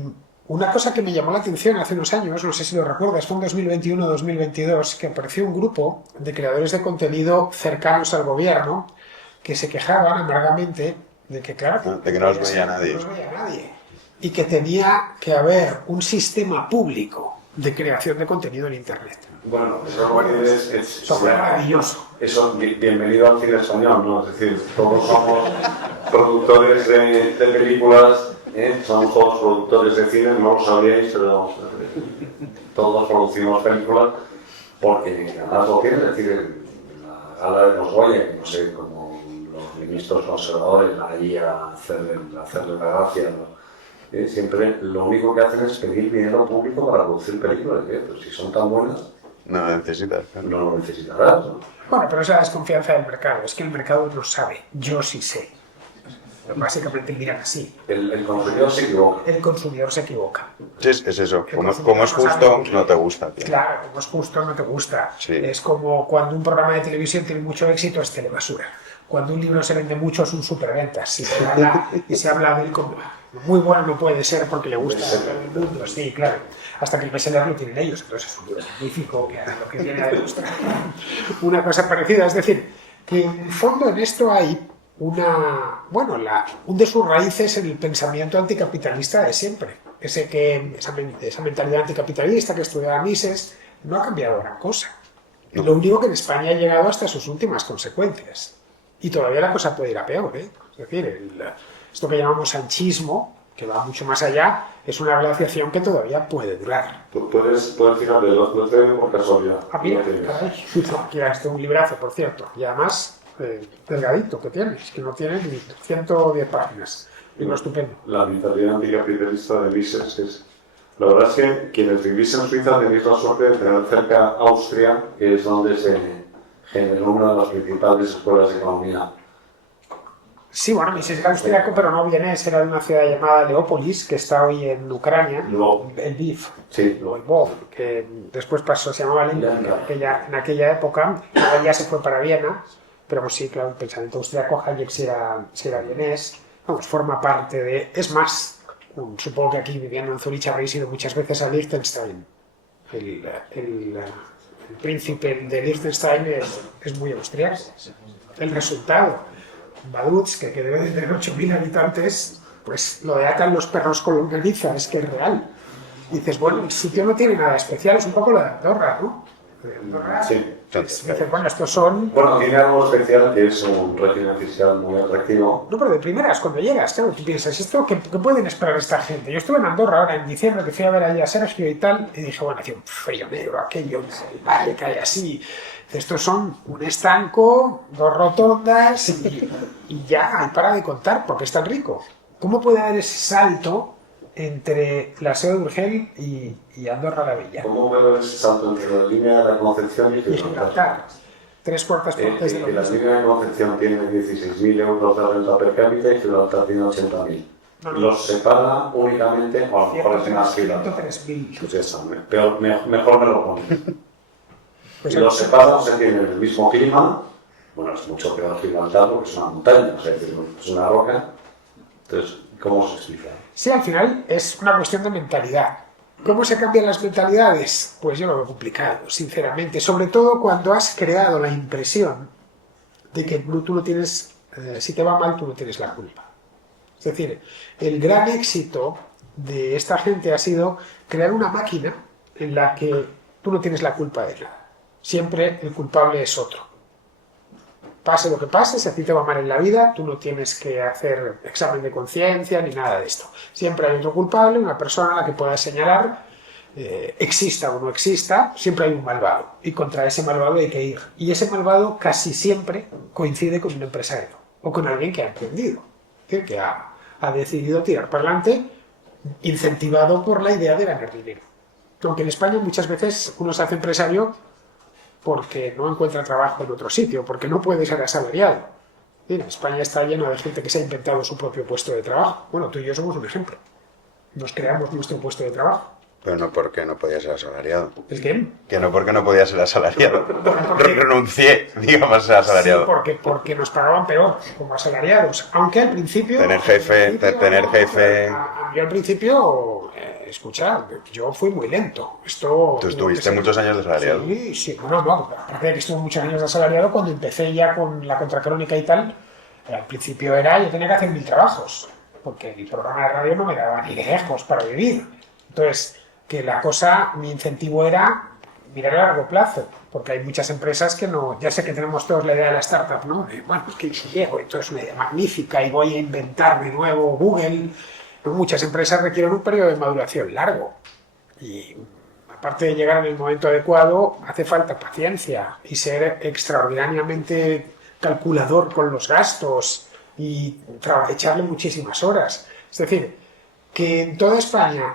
una cosa que me llamó la atención hace unos años, no sé si lo recuerdas, fue en 2021-2022, que apareció un grupo de creadores de contenido cercanos al gobierno que se quejaban amargamente de que, claro, De que no los veía nadie. no los veía nadie. Y que tenía que haber un sistema público de creación de contenido en Internet. Bueno, eso Eso fue maravilloso. Eso, bienvenido al cine español, ¿no? Es decir, todos somos productores de películas, somos todos productores de cine, no lo sabíais, pero todos producimos películas porque además lo quieren decir, la gala de los Goya, que no sé, como los ministros conservadores allí a hacerle la gracia, ¿no? Siempre lo único que hacen es pedir dinero público para producir películas, pero si son tan buenas, No lo necesitas. Claro. no lo necesitarás, ¿no? Bueno, pero es la desconfianza del mercado. Es que el mercado no sabe. Yo sí sé. Básicamente miran así. El consumidor se equivoca. El consumidor se equivoca. Sí, es eso. El Como consumidor es no sabe justo, lo que no te gusta, tío. Claro, como es justo, no te gusta. Sí. Es como cuando un programa de televisión tiene mucho éxito, es telebasura. Cuando un libro se vende mucho, es un superventas. Y se habla de él como muy bueno, no puede ser porque le gusta a todo el mundo. Sí, claro. Hasta que el bestseller lo tienen ellos. Entonces es un libro magnífico que lo que viene a demostrar una cosa parecida. Es decir, que en el fondo en esto hay un de sus raíces en el pensamiento anticapitalista de siempre. Esa mentalidad anticapitalista que estudiaba Mises no ha cambiado gran cosa. No. Lo único que en España ha llegado hasta sus últimas consecuencias. Y todavía la cosa puede ir a peor, ¿eh? Es decir, esto que llamamos sanchismo, que va mucho más allá, es una glaciación que todavía puede durar. Tú puedes fijarte, lo traigo por casualidad. Ah, mira, Lo tienes. caray. No, aquí este un librazo, por cierto. Y además, delgadito que tienes, que no tiene ni 110 páginas. Libro estupendo. La mentalidad anticapitalista de Mises es... La verdad es que quienes vivís en Suiza tenéis la suerte de tener cerca Austria, que es donde se generó una de las principales escuelas de economía Sí, bueno, mi es austriaco, pero no vienés, era de una ciudad llamada Leópolis, que está hoy en Ucrania, el Lviv, Sí, o Lvov, que después pasó, se llamaba Lenin en aquella época, luego ya se fue para Viena, pero pues sí, claro, el pensamiento austriaco, Hayek si era vienés, vamos, forma parte de... Es más, supongo que aquí viviendo en Zurich habréis ido muchas veces a Liechtenstein. El príncipe de Liechtenstein es muy austriaco. El resultado, Vaduz, que debe de tener 8.000 habitantes, pues lo de atan los perros con longaniza, es que es real. Y dices, bueno, el sitio no tiene nada especial, es un poco lo de Andorra, ¿no? De Andorra, sí. Dices, bueno, estos son... Bueno, tiene algo especial que es un régimen fiscal muy atractivo. No, pero de primeras, cuando llegas, claro, tú piensas, ¿esto qué pueden esperar esta gente? Yo estuve en Andorra ahora en diciembre, que fui a ver allí a Sergio y tal, y dije, bueno, hacía un frío negro, aquello, el valle que hay así. Estos son un estanco, 2 rotondas y ya, para de contar, porque es tan rico. ¿Cómo puede haber ese salto entre la Seu d'Urgell y Andorra la Vella? ¿Cómo veo ese salto entre la línea de la Concepción y Y Gibraltar. 3/4 partes de que la lo línea de Concepción tiene 16.000 euros de renta per cápita y Gibraltar tiene 80.000. No. Los separa únicamente, o a lo mejor es más Gibraltar. 103.000. Pues eso, mejor me lo ponen. Pues Y los separa, se tienen el mismo clima. Bueno, es mucho peor Gibraltar porque es una montaña, o sea, es una roca. Entonces, ¿cómo se explica? Sí, al final es una cuestión de mentalidad. ¿Cómo se cambian las mentalidades? Pues yo lo veo complicado, sinceramente. Sobre todo cuando has creado la impresión de que tú no tienes, si te va mal, tú no tienes la culpa. Es decir, el gran éxito de esta gente ha sido crear una máquina en la que tú no tienes la culpa de nada. Siempre el culpable es otro. Pase lo que pase, si a ti te va mal en la vida, tú no tienes que hacer examen de conciencia ni nada de esto. Siempre hay otro culpable, una persona a la que puedas señalar, exista o no exista, siempre hay un malvado. Y contra ese malvado hay que ir. Y ese malvado casi siempre coincide con un empresario o con alguien que ha emprendido, que ha decidido tirar para adelante, incentivado por la idea de ganar dinero. Aunque en España muchas veces uno se hace empresario porque no encuentra trabajo en otro sitio, porque no puede ser asalariado. En España está lleno de gente que se ha inventado su propio puesto de trabajo. Bueno, tú y yo somos un ejemplo. Nos creamos nuestro puesto de trabajo. Pero no porque no podía ser asalariado. ¿El qué? Que no porque no podía ser asalariado. Renuncié, digamos, a ser asalariado. Sí, porque nos pagaban peor como asalariados. Aunque al principio... Tener jefe... Yo al principio... escucha, yo fui muy lento. Tú estuviste muchos años de asalariado. Sí. No, aparte de que estuve muchos años de asalariado, cuando empecé ya con la contracrónica y tal, al principio yo tenía que hacer 1000 trabajos, porque el programa de radio no me daba ni lejos para vivir. Entonces, que la cosa, mi incentivo era mirar a largo plazo, porque hay muchas empresas que no, ya sé que tenemos todos la idea de la startup, ¿no? Bueno, es que si llego, esto es una idea magnífica y voy a inventar de nuevo Google. Muchas empresas requieren un periodo de maduración largo y aparte de llegar en el momento adecuado hace falta paciencia y ser extraordinariamente calculador con los gastos y echarle muchísimas horas. Es decir, que en toda España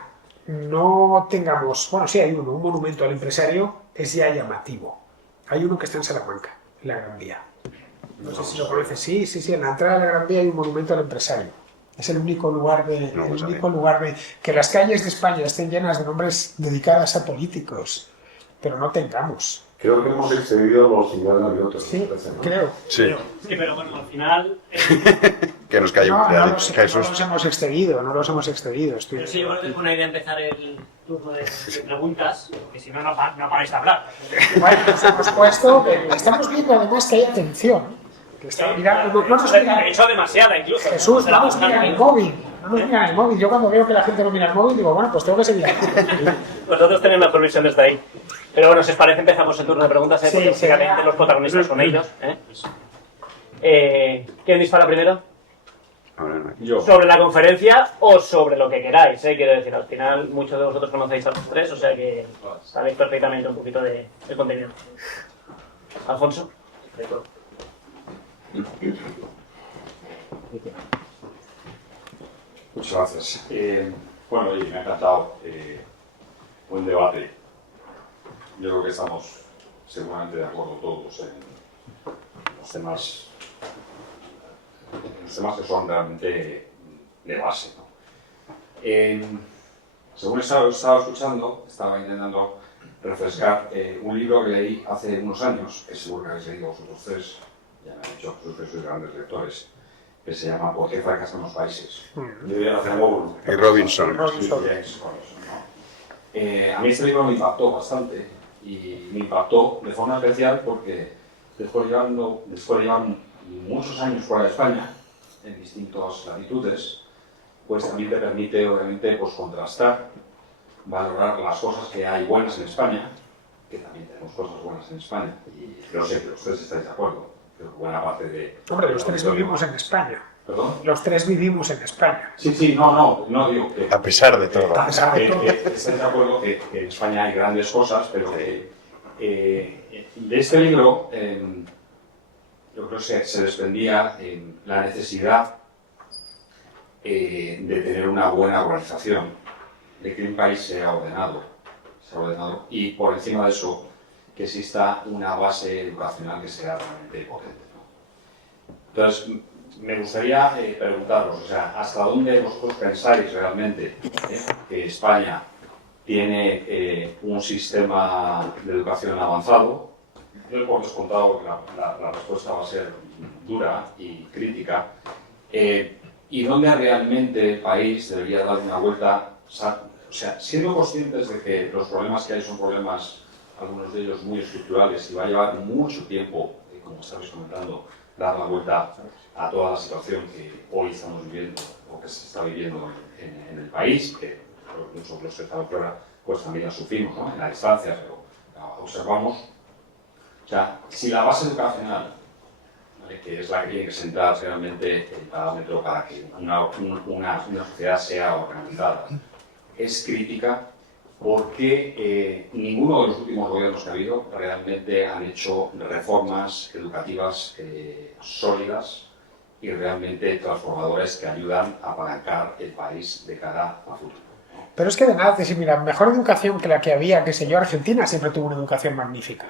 no tengamos, bueno, sí hay un monumento al empresario es ya llamativo. Hay uno que está en Salamanca, en la Gran Vía. No sé si lo conoces. Sí, en la entrada de la Gran Vía hay un monumento al empresario. Es el único lugar de que las calles de España estén llenas de nombres dedicadas a políticos, pero no tengamos. Creo que hemos excedido los 50 minutos. Sí, creo. Sí, pero bueno, al final... que nos cayó No los hemos excedido. Pero sí, yo creo que es buena idea empezar el turno de preguntas, porque si no, no paráis de hablar. Bueno, nos hemos puesto, estamos viendo además que hay atención. Que está mirando, He hecho demasiada incluso. Jesús, no nos miran el móvil. No nos miran el móvil. Yo cuando veo que la gente no mira el móvil, digo, bueno, pues tengo que seguir aquí. Vosotros tenéis mejor visión desde ahí. Pero bueno, si os parece, empezamos el turno de preguntas, Sí, porque sí, básicamente ya. los protagonistas son ellos. ¿Quién dispara primero? Yo. ¿Sobre la conferencia o sobre lo que queráis? Quiero decir, al final muchos de vosotros conocéis a los tres, o sea que sabéis perfectamente un poquito de contenido. Alfonso. Muchas gracias. Bueno, oye, me ha encantado. Buen debate. Yo creo que estamos seguramente de acuerdo todos en los temas en los temas que son realmente de base, ¿no? Según estaba escuchando, estaba intentando refrescar un libro que leí hace unos años, que seguro que habéis leído vosotros tres, ya me han dicho que sois grandes lectores, que se llama ¿Por qué fracasan los países? Y Robinson. Sí, James Robinson, ¿no? A mí este libro me impactó bastante y me impactó de forma especial porque después de llevar muchos años fuera de España, en distintas latitudes, pues también te permite, obviamente, pues, contrastar, valorar las cosas que hay buenas en España, que también tenemos cosas buenas en España, y yo sé que ustedes estáis de acuerdo, pero buena parte de... Hombre, los tres vivimos en España. ¿Perdón? Los tres vivimos en España. Sí, no digo que... A pesar de todo. A pesar de todo. Estáis de acuerdo que en España hay grandes cosas, pero que de este libro yo creo que se desprendía la necesidad de tener una buena organización, de que un país sea ordenado y por encima de eso que exista una base educacional que sea realmente potente, ¿no? Entonces, me gustaría preguntaros, o sea, ¿hasta dónde vosotros pensáis realmente que España tiene un sistema de educación avanzado? Yo por descontado que la respuesta va a ser dura y crítica. ¿Y dónde realmente el país debería dar una vuelta? O sea, siendo conscientes de que los problemas que hay son problemas, algunos de ellos muy estructurales, y va a llevar mucho tiempo, como estabais comentando, dar la vuelta a toda la situación que hoy estamos viviendo o que se está viviendo en el país, que muchos de los que estamos fuera pues también la sufrimos, ¿no? En la distancia, pero observamos. O sea, si la base educacional, ¿vale?, que es la que tiene que sentar realmente el parámetro para que una sociedad sea organizada, es crítica, porque ninguno de los últimos gobiernos que ha habido realmente han hecho reformas educativas sólidas y realmente transformadoras que ayudan a apalancar el país de cara a futuro. Pero es que de nada te sirve, mira, mejor educación que la que había, qué sé yo, Argentina siempre tuvo una educación magnífica.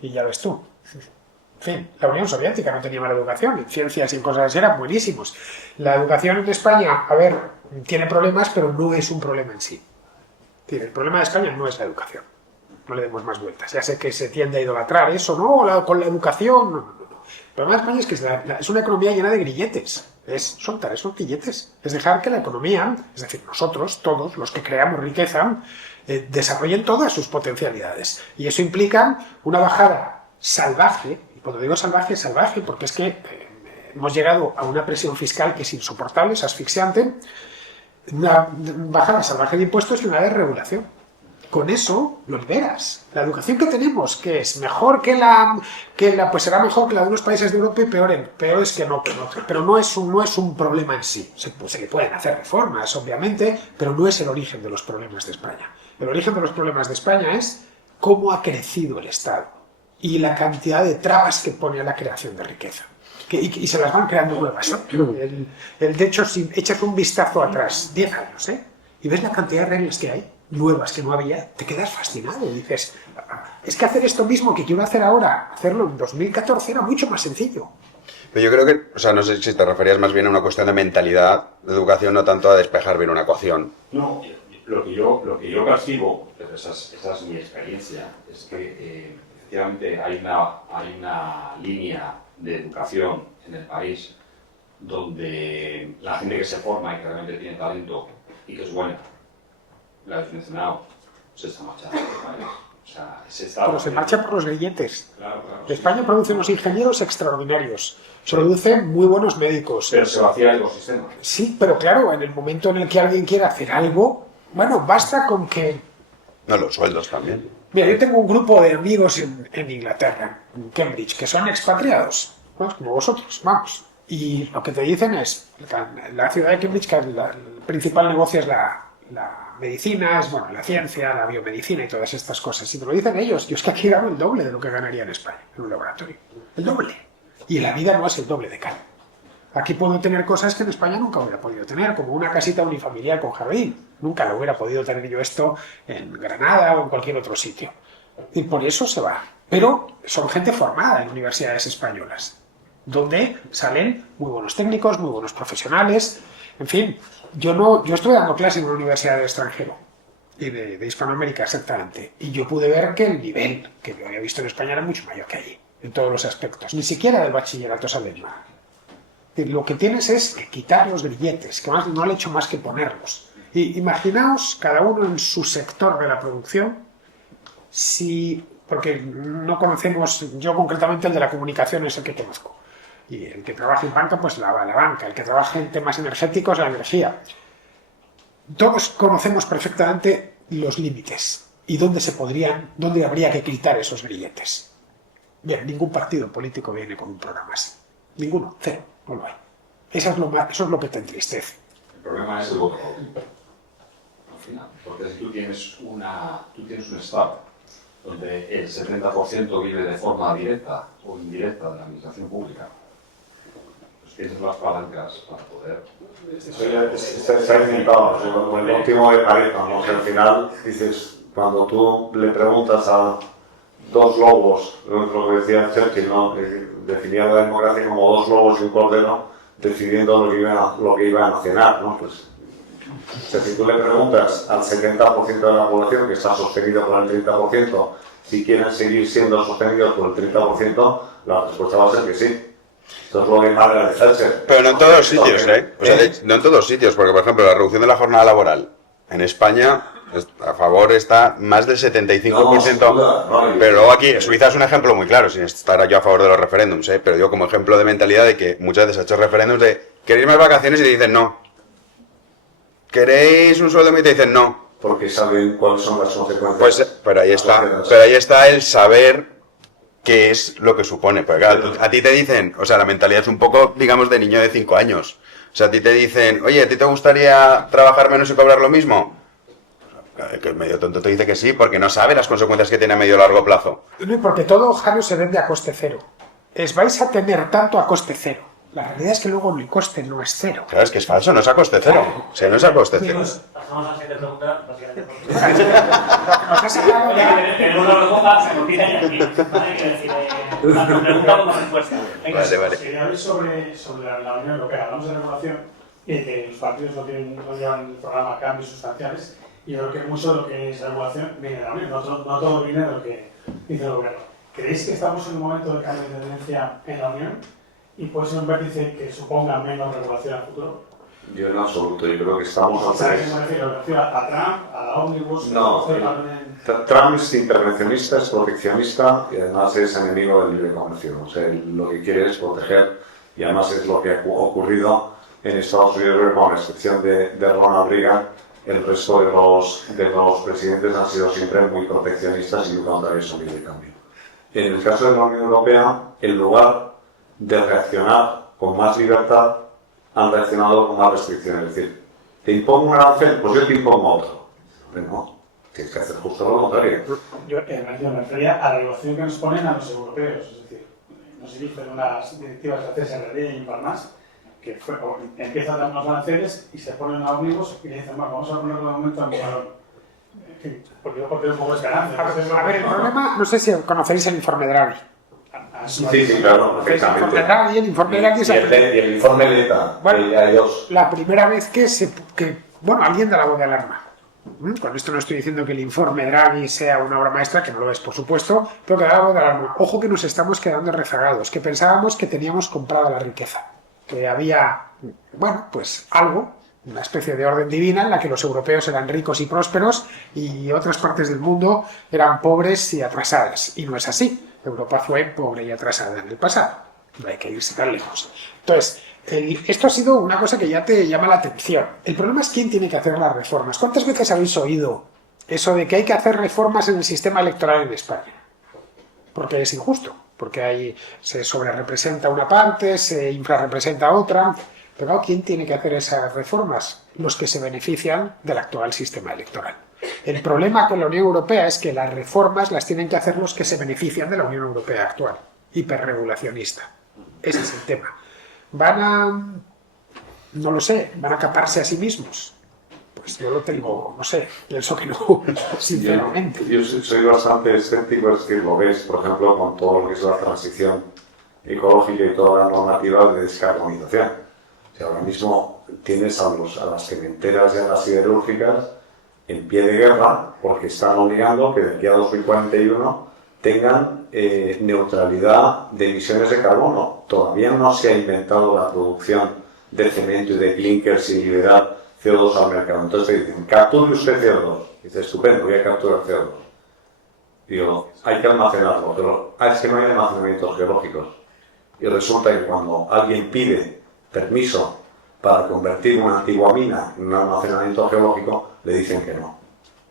Y ya ves tú. En fin, la Unión Soviética no tenía mala educación, en ciencias y en cosas así eran buenísimos. La educación en España, a ver, tiene problemas, pero no es un problema en sí. El problema de España no es la educación. No le demos más vueltas. Ya sé que se tiende a idolatrar eso, ¿no? Con la educación. No. El problema de España es que es una economía llena de grilletes. Es soltar esos grilletes. Es dejar que la economía, es decir, nosotros, todos los que creamos riqueza, desarrollen todas sus potencialidades. Y eso implica una bajada salvaje. Y cuando digo salvaje, es salvaje, porque es que hemos llegado a una presión fiscal que es insoportable, es asfixiante. Una bajada salvaje de impuestos y una desregulación. Con eso lo liberas. La educación que tenemos, que es mejor que la pues será mejor que la de unos países de Europa y peor es que no. Pero no es un problema en sí. Se le pueden hacer reformas, obviamente, pero no es el origen de los problemas de España. El origen de los problemas de España es cómo ha crecido el Estado y la cantidad de trabas que pone a la creación de riqueza. Y se las van creando nuevas. De hecho, si echas un vistazo atrás, 10 años, y ves la cantidad de reglas que hay, nuevas que no había, te quedas fascinado. Y dices, es que hacer esto mismo que quiero hacer ahora, hacerlo en 2014 era mucho más sencillo. Pero yo creo que, o sea, no sé si te referías más bien a una cuestión de mentalidad, de educación, no tanto a despejar bien una ecuación. No, lo que yo percibo, pero esa es mi experiencia, es que efectivamente hay una línea de educación en el país donde la gente que se forma y que realmente tiene talento y que es buena, la habéis mencionado, se está marchando del país. O sea, pero se marcha por los grilletes. Claro, España produce unos ingenieros extraordinarios, produce muy buenos médicos. Pero se vacía el ecosistema. Sí, pero claro, en el momento en el que alguien quiera hacer algo, bueno, basta con que... No, los sueldos también. Mira, yo tengo un grupo de amigos en Inglaterra, en Cambridge, que son expatriados, ¿no? Como vosotros, vamos. Y lo que te dicen es, la ciudad de Cambridge, que el principal negocio es la medicina, es bueno, la ciencia, la biomedicina y todas estas cosas. Y te lo dicen ellos. Yo es que aquí gano el doble de lo que ganaría en España, en un laboratorio. El doble. Y la vida no es el doble de caro. Aquí puedo tener cosas que en España nunca hubiera podido tener, como una casita unifamiliar con jardín. Nunca lo hubiera podido tener yo esto en Granada o en cualquier otro sitio. Y por eso se va. Pero son gente formada en universidades españolas. donde salen muy buenos técnicos, muy buenos profesionales. En fin, yo estuve dando clases en una universidad del extranjero, y de Hispanoamérica exactamente, y yo pude ver que el nivel que yo había visto en España era mucho mayor que allí, en todos los aspectos. Ni siquiera del bachillerato salen mal. Lo que tienes es que quitar los grilletes, que más no le he hecho más que ponerlos. Y imaginaos cada uno en su sector de la producción, porque no conocemos, yo concretamente el de la comunicación es el que conozco, y el que trabaja en banca, pues la banca, el que trabaja en temas energéticos, la energía. Todos conocemos perfectamente los límites y dónde habría que quitar esos grilletes. Bien, ningún partido político viene con un programa así. Ninguno, cero, no lo hay. Eso es lo que te entristece. El problema es el voto al final, porque si tú tienes un Estado donde el 70% vive de forma directa o indirecta de la administración pública, pues tienes las palancas para poder... Está inventado, como el último de Pareto, ¿no? O sea, al final dices, cuando tú le preguntas a dos lobos, lo que decía Churchill, ¿no? Definía la democracia como dos lobos y un cordero decidiendo lo que iban a cenar, ¿no? Pues, o sea, si tú le preguntas al 70% de la población que está sostenido por el 30%, si quieren seguir siendo sostenidos por el 30%, la respuesta va a ser que sí. Esto es lo que Margaret Thatcher. Pero no en todos sitios, ¿eh? O sea, no en todos sitios, porque por ejemplo la reducción de la jornada laboral en España a favor está más del 75%, No, pero luego aquí Suiza es un ejemplo muy claro, sin estar yo a favor de los referéndums, ¿eh? Pero yo como ejemplo de mentalidad de que muchas veces ha hecho referéndums de ¿queréis más vacaciones? Y te dicen no. ¿Queréis un sueldo? Y te dicen no. Porque saben cuáles son las consecuencias. Pues, pero ahí está el saber qué es lo que supone. Porque claro, a ti te dicen, o sea, la mentalidad es un poco, digamos, de niño de 5 años. O sea, a ti te dicen, oye, ¿a ti te gustaría trabajar menos y cobrar lo mismo? Que el medio tonto te dice que sí, porque no sabe las consecuencias que tiene a medio o largo plazo. No, porque todo, Jario, se vende a coste cero. Vais a tener tanto a coste cero. La realidad es que luego el coste no es cero. Claro, es que es falso, no es a coste cero. O sea, no es a coste cero. Pasamos a la siguiente pregunta, básicamente. Nos ha sacado ya... El mundo de la se confía en aquí. Hay que decir, la pregunta como respuesta. Vale. Quería hablar sobre la Unión Europea. Hablamos de regulación y que los partidos no llevan el programa cambios sustanciales. Y yo creo que mucho de lo que es regulación viene de la Unión, no todo viene de lo que dice el gobierno. ¿Creéis que estamos en un momento de cambio de tendencia en la Unión? ¿Y puede ser un vértice que suponga menos regulación al futuro? Yo en absoluto, yo creo que estamos al ¿Sabes a qué revés. me refiero? ¿Me refiero a Trump, a la Omnibus? No, Trump es intervencionista, es proteccionista y además es enemigo del libre comercio. O sea, lo que quiere es proteger y además es lo que ha ocurrido en Estados Unidos, con la excepción de Ronald Reagan. El resto de los presidentes han sido siempre muy proteccionistas y nunca contrarios al libre cambio. En el caso de la Unión Europea, en lugar de reaccionar con más libertad, han reaccionado con más restricciones. Es decir, te impongo un arancel, pues yo te impongo otro. Pero no, tienes que hacer justo lo contrario. Yo me refería a la regulación que nos ponen a los europeos. Es decir, nos dicen unas directivas de CSRD y para más, que empiezan a dar unos aranceles y se ponen a ómnibus y le dicen, bueno, vamos a ponerlo de momento en valor. En fin, porque un poco es ganancia. A ver, el problema, no sé si conoceréis el informe Draghi. Sí, claro, El informe Draghi, el informe Draghi Y el informe Leta, Bueno, hay dos. la primera vez que alguien da la voz de alarma. Con esto no estoy diciendo que el informe Draghi sea una obra maestra, que no lo es, por supuesto, pero que da la voz de alarma. Ojo que nos estamos quedando rezagados, que pensábamos que teníamos comprada la riqueza, que había, pues algo, una especie de orden divina en la que los europeos eran ricos y prósperos y otras partes del mundo eran pobres y atrasadas. Y no es así. Europa fue pobre y atrasada en el pasado. No hay que irse tan lejos. Entonces, esto ha sido una cosa que ya te llama la atención. El problema es quién tiene que hacer las reformas. ¿Cuántas veces habéis oído eso de que hay que hacer reformas en el sistema electoral en España? Porque es injusto. Porque ahí se sobrerepresenta una parte, se infrarrepresenta otra. Pero ¿quién tiene que hacer esas reformas? Los que se benefician del actual sistema electoral. El problema con la Unión Europea es que las reformas las tienen que hacer los que se benefician de la Unión Europea actual, hiperregulacionista. Ese es el tema. No lo sé, van a caparse a sí mismos. Pues yo lo tengo, no sé, pienso que no, sinceramente. Yo soy bastante escéptico, es que lo ves, por ejemplo, con todo lo que es la transición ecológica y toda la normativa de descarbonización. O sea, ahora mismo tienes a las cementeras y a las siderúrgicas en pie de guerra porque están obligando que de aquí a 2041 tengan neutralidad de emisiones de carbono. Todavía no se ha inventado la producción de cemento y de clinkers sin liberar CO2 al mercado. Entonces te dicen, capture usted CO2. Y dice, estupendo, voy a capturar CO2. Digo, hay que almacenarlo, pero es que no hay almacenamientos geológicos. Y resulta que cuando alguien pide permiso para convertir una antigua mina en un almacenamiento geológico, le dicen que no.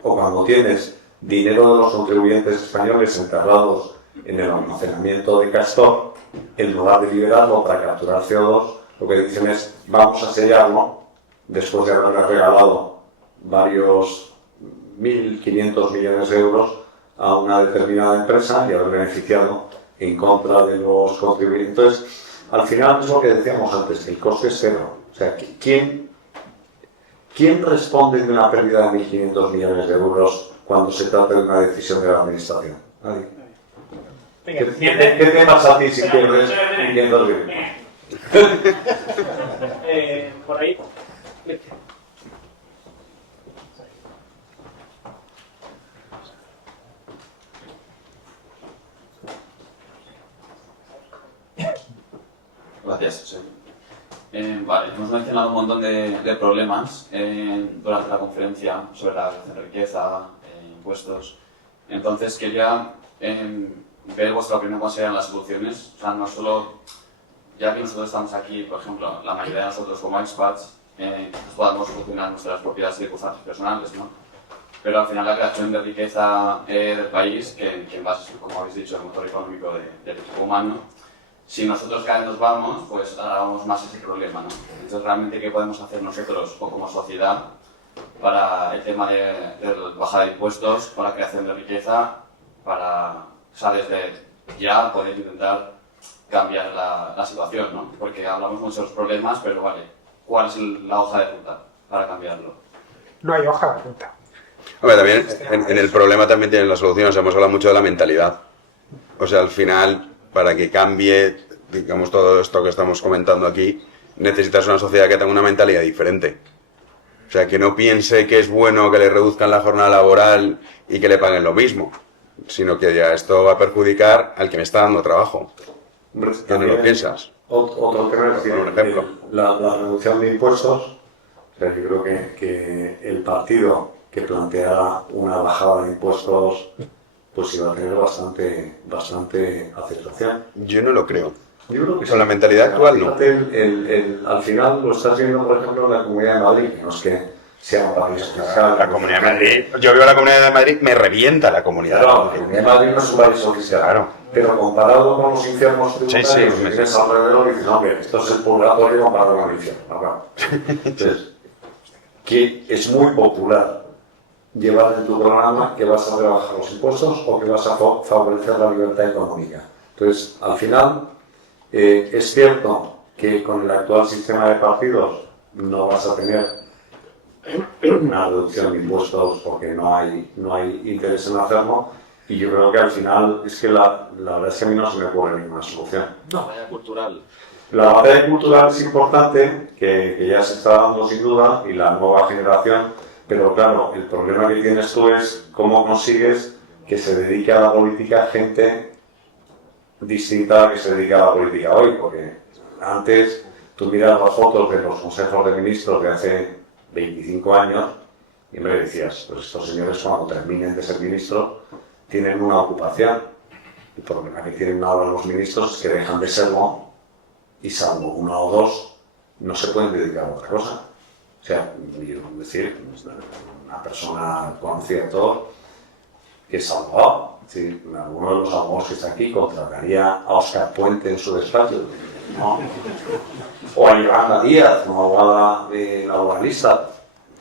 O cuando tienes dinero de los contribuyentes españoles enterrados en el almacenamiento de Castor, en lugar de liberarlo para capturar CO2, lo que dicen es, vamos a sellarlo, después de haberle regalado varios 1.500 millones de euros a una determinada empresa y haber beneficiado en contra de los contribuyentes. Entonces, al final es lo que decíamos antes, que el coste es cero. O sea, ¿quién responde de una pérdida de 1.500 millones de euros cuando se trata de una decisión de la administración? Nadie. ¿Qué te pasa a ti si pierdes 500 millones? Por ahí. Gracias, José. Vale, hemos mencionado un montón de problemas durante la conferencia sobre la creación de riqueza, impuestos. Entonces quería ver vuestra opinión cuáles serían las soluciones. O sea, no solo, ya que nosotros estamos aquí, por ejemplo, la mayoría de nosotros como expats, podamos solucionar nuestras propias circunstancias personales, ¿no? Pero al final la creación de riqueza del país, que en base, como habéis dicho, el motor económico del equipo humano, si nosotros cada vez nos vamos, pues agravamos más ese problema, ¿no? Entonces, realmente, ¿qué podemos hacer nosotros o como sociedad para el tema de bajada de impuestos, para la creación de riqueza, para, o sea, desde ya poder intentar cambiar la situación, ¿no? Porque hablamos mucho de los problemas, pero vale, ¿cuál es la hoja de ruta para cambiarlo? No hay hoja de ruta. Hombre, también en el problema también tienen la solución. Hemos hablado mucho de la mentalidad. O sea, al final, para que cambie, digamos, todo esto que estamos comentando aquí, necesitas una sociedad que tenga una mentalidad diferente. O sea, que no piense que es bueno que le reduzcan la jornada laboral y que le paguen lo mismo, sino que ya esto va a perjudicar al que me está dando trabajo. ¿Qué no lo piensas? Otro tema es Por ejemplo. la reducción de impuestos. O sea, yo creo que el partido que planteara una bajada de impuestos pues iba a tener bastante aceptación. Yo no lo creo. Yo creo que Con la mentalidad actual, no. Fíjate, al final lo estás viendo, por ejemplo, en la Comunidad de Madrid, que no es que sea un país fiscal. La Comunidad de Madrid, yo vivo en la Comunidad de Madrid, me revienta la Comunidad de Claro, la Madrid. Comunidad de Madrid no es un país oficial. Claro. Pero comparado con los infiernos tributarios Sí, que tienes alrededor, dices, no, hombre, esto es el purgatorio comparado con el infierno. Claro. Entonces, que es muy popular llevar en tu programa que vas a rebajar los impuestos o que vas a favorecer la libertad económica. Entonces, al final, es cierto que con el actual sistema de partidos no vas a tener una reducción de impuestos porque no hay interés en hacerlo, y yo creo que al final es que la verdad es que a mí no se me ocurre ninguna solución. La batalla cultural. La batalla cultural es importante, que ya se está dando sin duda, y la nueva generación, pero claro, el problema que tienes tú es cómo consigues que se dedique a la política gente distinta a la que se dedica a la política hoy, porque antes tú miras las fotos de los consejos de ministros de hace 25 años y me decías, pues estos señores cuando terminen de ser ministros tienen una ocupación. El problema que tienen ahora los ministros es que dejan de serlo y salvo uno o dos no se pueden dedicar a otra cosa. O sea, es decir, una persona conocida de todos que es abogado. Es decir, alguno de los abogados que está aquí contrataría a Óscar Puente en su despacho, ¿no? O a Yolanda Díaz, una abogada laboralista.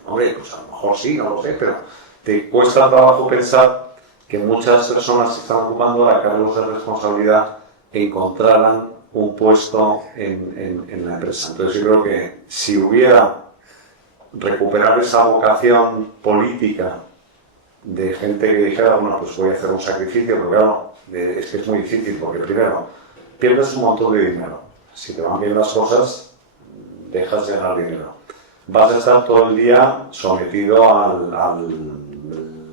Hombre, pues a lo mejor sí, no lo sé, pero te cuesta trabajo pensar que muchas personas que están ocupando la cargos de responsabilidad encontraran un puesto en la empresa. Entonces yo creo que si hubiera recuperar esa vocación política de gente que dijera, bueno, pues voy a hacer un sacrificio, pero claro, es que es muy difícil, porque primero, pierdes un montón de dinero. Si te van bien las cosas, dejas de ganar dinero. Vas a estar todo el día sometido a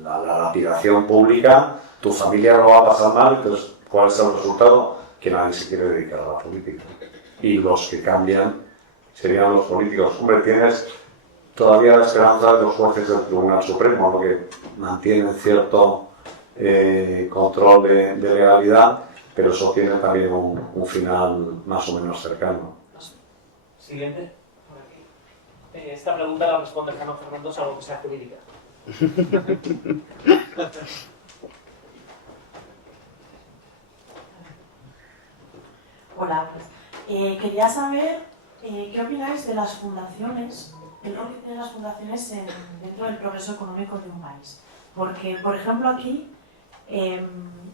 la lapidación pública, tu familia lo va a pasar mal, entonces, ¿cuál es el resultado? Que nadie se quiere dedicar a la política. Y los que cambian serían los políticos. Hombre, tienes todavía la esperanza de los jueces del Tribunal Supremo, ¿no? Que mantienen cierto control de legalidad, pero eso tiene también un final más o menos cercano. Siguiente. Esta pregunta la responde Jano Fernando, salvo que sea jurídica. Hola, pues, quería saber qué opináis de las fundaciones, el rol que tienen las fundaciones dentro del progreso económico de un país. Porque, por ejemplo, aquí,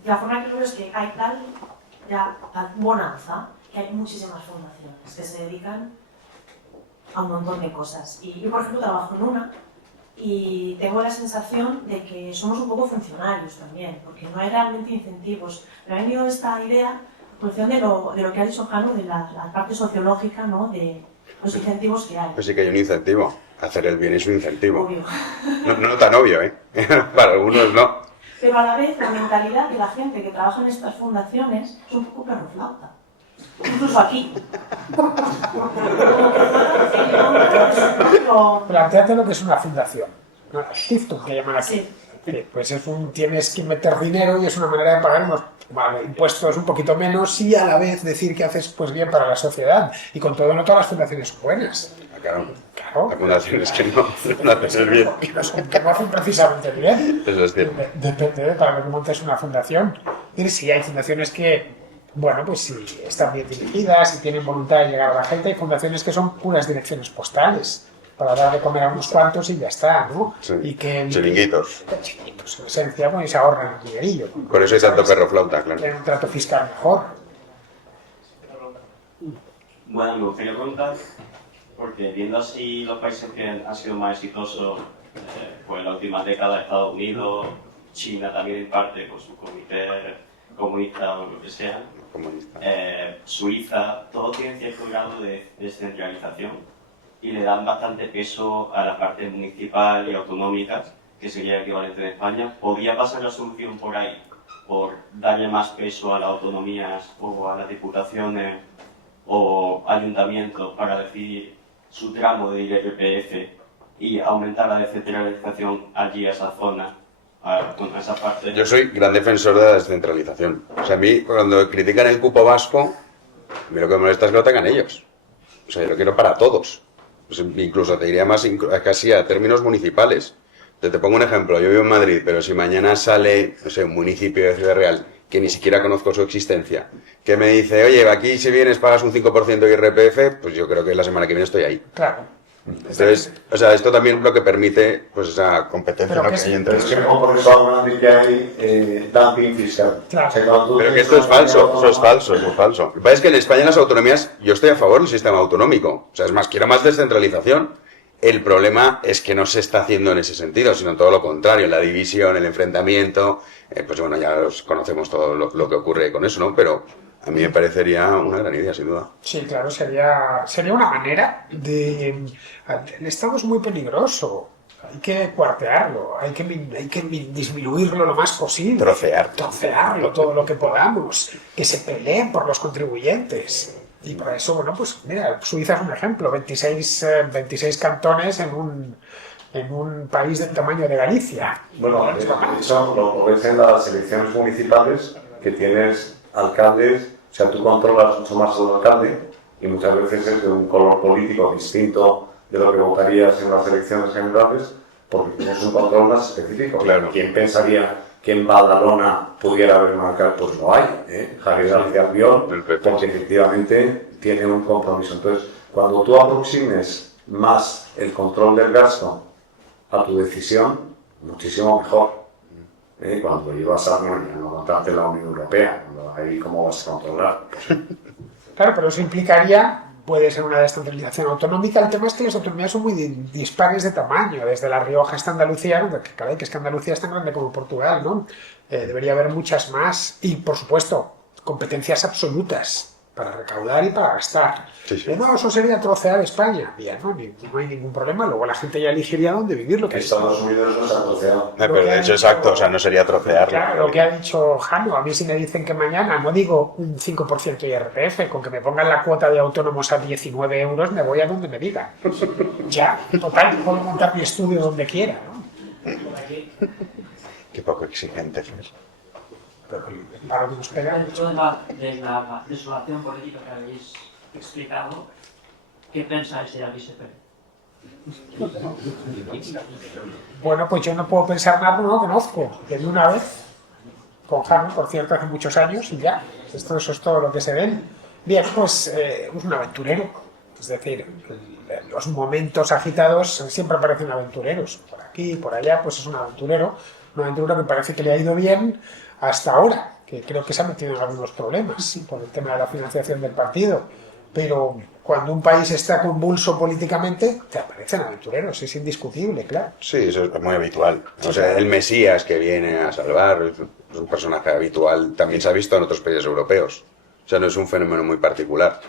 la forma que lo veo es que hay tal bonanza, que hay muchísimas fundaciones que se dedican a un montón de cosas. Y yo, por ejemplo, trabajo en una y tengo la sensación de que somos un poco funcionarios también, porque no hay realmente incentivos. Me ha venido esta idea en función de lo que ha dicho Jano, de la parte sociológica, ¿no? De los incentivos que hay. Pues sí que hay un incentivo. Hacer el bien es un incentivo. Obvio. No tan obvio, ¿eh? Para algunos no. Pero a la vez, la mentalidad de la gente que trabaja en estas fundaciones es un poco perroflauta. Incluso aquí. Plantéate lo que es una fundación. ¿No? Stiftung, que llaman aquí. Sí. Pues tienes que meter dinero y es una manera de pagar unos impuestos un poquito menos y a la vez decir que haces pues bien para la sociedad. Y con todo, no todas las fundaciones son buenas. Claro. Claro. Hay fundaciones que no hacen el bien. Que no hacen precisamente el bien. Eso es cierto. Depende de para lo que montes una fundación. Y sí, hay fundaciones que, bueno, pues sí, están bien dirigidas y tienen voluntad de llegar a la gente. Hay fundaciones que son puras direcciones postales para dar de comer a unos cuantos y ya está, ¿no? Sí. Y que, Chiringuitos. Chiringuitos, en esencia, bueno, y se ahorran el dinerillo. Por eso hay tanto perro flauta, claro. Tienen un trato fiscal mejor. Bueno, me gustaría preguntar, porque viendo así los países que han sido más exitosos, pues en la última década, Estados Unidos, China también en parte, con su comité comunista o lo que sea, Comunista. Suiza, todos tienen cierto grado de descentralización y le dan bastante peso a la parte municipal y autonómica, que sería el equivalente en España. ¿Podría pasar la solución por ahí, por darle más peso a las autonomías o a las diputaciones o ayuntamientos para decidir su tramo de IRPF y aumentar la descentralización allí a esa zona, a esa parte? Yo soy gran defensor de la descentralización. O sea, a mí, cuando critican el cupo vasco, a mí lo que me molesta es que lo tengan ellos. O sea, yo lo quiero para todos. Pues incluso te diría más casi a términos municipales. Te pongo un ejemplo. Yo vivo en Madrid, pero si mañana sale, no sé, un municipio de Ciudad Real que ni siquiera conozco su existencia, que me dice, oye, aquí si vienes pagas un 5% de IRPF, pues yo creo que la semana que viene estoy ahí. Claro. Entonces, o sea, esto también lo que permite, pues esa competencia, Pero ¿no? que que hay es- entre Es que por eso hablan de que hay dumping fiscal. Claro. O sea, cuando tú Pero que tienes esto es una falso, comunidad eso es falso, eso es falso. Lo que pasa es que en España las autonomías, yo estoy a favor del sistema autonómico. O sea, es más, quiero más descentralización. El problema es que no se está haciendo en ese sentido, sino todo lo contrario, la división, el enfrentamiento. Pues bueno, ya conocemos todo lo que ocurre con eso, ¿no? Pero a mí me parecería una gran idea, sin duda. Sí, claro, sería una manera de... El Estado es muy peligroso, hay que cuartearlo, hay que disminuirlo lo más posible. Trocearlo todo lo que podamos, que se peleen por los contribuyentes. Y por eso, bueno, pues mira, Suiza es un ejemplo, 26 cantones en un país del tamaño de Galicia. Bueno, eso lo ves en las elecciones municipales, que tienes alcaldes, o sea, tú controlas mucho más al alcalde y muchas veces es de un color político distinto de lo que votarías en las elecciones generales, porque tienes un control más específico. Claro. ¿Quién pensaría que en Badalona pudiera haber un alcalde? Pues lo hay, Javier García Albiol, El PP. porque efectivamente tiene un compromiso. Entonces, cuando tú aproximes más el control del gasto a tu decisión, muchísimo mejor. Cuando ibas a no contarte la Unión Europea, ahí cómo vas a controlar. Claro, pero eso implicaría, puede ser una descentralización autonómica. El tema es que las autonomías son muy dispares de tamaño, desde La Rioja hasta Andalucía, que caray, que es que Andalucía es tan grande como Portugal, ¿no? Debería haber muchas más y, por supuesto, competencias absolutas para recaudar y para gastar. Sí. No, eso sería trocear España. Bien, no hay ningún problema. Luego la gente ya elegiría dónde vivir. Lo que Estados Unidos no se ha troceado. Pero de hecho, exacto, o sea, no sería trocearlo. Claro, lo que ha dicho Jano, a mí si me dicen que mañana, no digo un 5% IRPF, con que me pongan la cuota de autónomos a 19 euros, me voy a donde me digan. Ya, total, puedo montar mi estudio donde quiera, ¿no? Qué poco exigente, Fer. Para lo que nos pega. Dentro de la desolación política que habéis explicado, ¿qué pensáis de Alice Pérez? Bueno, pues yo no puedo pensar nada, no lo conozco. Que de una vez, con Jano, por cierto, hace muchos años, y ya. Eso es todo lo que se ven. Bien, pues es un aventurero. Es decir, los momentos agitados siempre aparecen aventureros. Por aquí, por allá, pues es un aventurero. Un aventurero que parece que le ha ido bien hasta ahora, que creo que se ha metido en algunos problemas por el tema de la financiación del partido. Pero cuando un país está convulso políticamente, te aparecen aventureros, es indiscutible, claro. Sí, eso es muy habitual. O sea, el Mesías que viene a salvar es un personaje habitual. También se ha visto en otros países europeos. O sea, no es un fenómeno muy particular.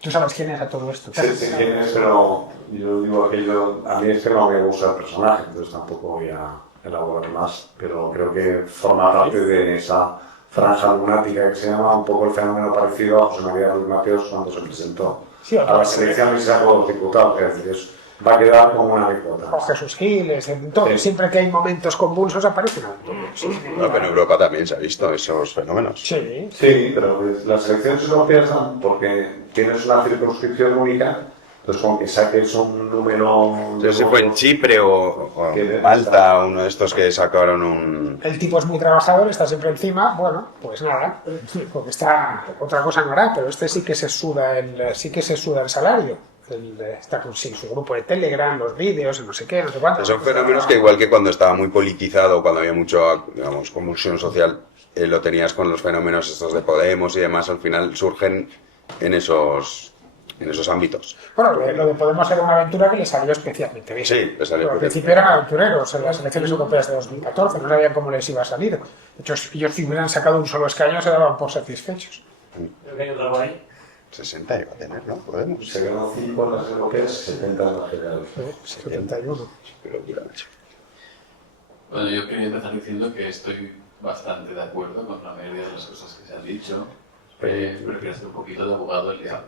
¿Tú sabes quién es a todo esto? Sí, quién es, pero yo digo aquello, a mí es que no me gusta el personaje, entonces tampoco voy a elaborar más, pero creo que forma parte de esa franja lunática que se llama un poco el fenómeno parecido a José María Ruiz Mateos cuando se presentó a las elecciones y sacó los diputados, es decir, va a quedar como una anécdota. O Jesús Giles, en todo. Sí. Siempre que hay momentos convulsos aparecen aventureros. Bueno, pero en Europa también se ha visto esos fenómenos. Sí, sí, pero pues, las elecciones europeas dan porque tienes una circunscripción única. Entonces, con que saques un número... No sé si fue en Chipre o Malta, uno de estos que sacaron un... El tipo es muy trabajador, está siempre encima, bueno, pues nada, porque está, otra cosa no hará, pero este sí que se suda el salario. Está con sí, su grupo de Telegram, los vídeos, no sé qué, no sé cuánto. Son fenómenos que igual que cuando estaba muy politizado, cuando había mucho, digamos, convulsión social, lo tenías con los fenómenos estos de Podemos y demás, al final surgen en esos ámbitos. Bueno, lo de Podemos era una aventura que le salió especialmente bien. Sí, le salió. Al principio eran aventureros en las elecciones europeas de 2014, no sabían cómo les iba a salir. De hecho, ellos si hubieran sacado un solo escaño se daban por satisfechos. Creo que hay otro ahí. 60 iba a tener, ¿no? Podemos. Se ganó 5 en las europeas, 70 en las generales. 71. Bueno, yo quería empezar diciendo que estoy bastante de acuerdo con la mayoría de las cosas que se han dicho, pero quiero hacer un poquito de abogado del diablo.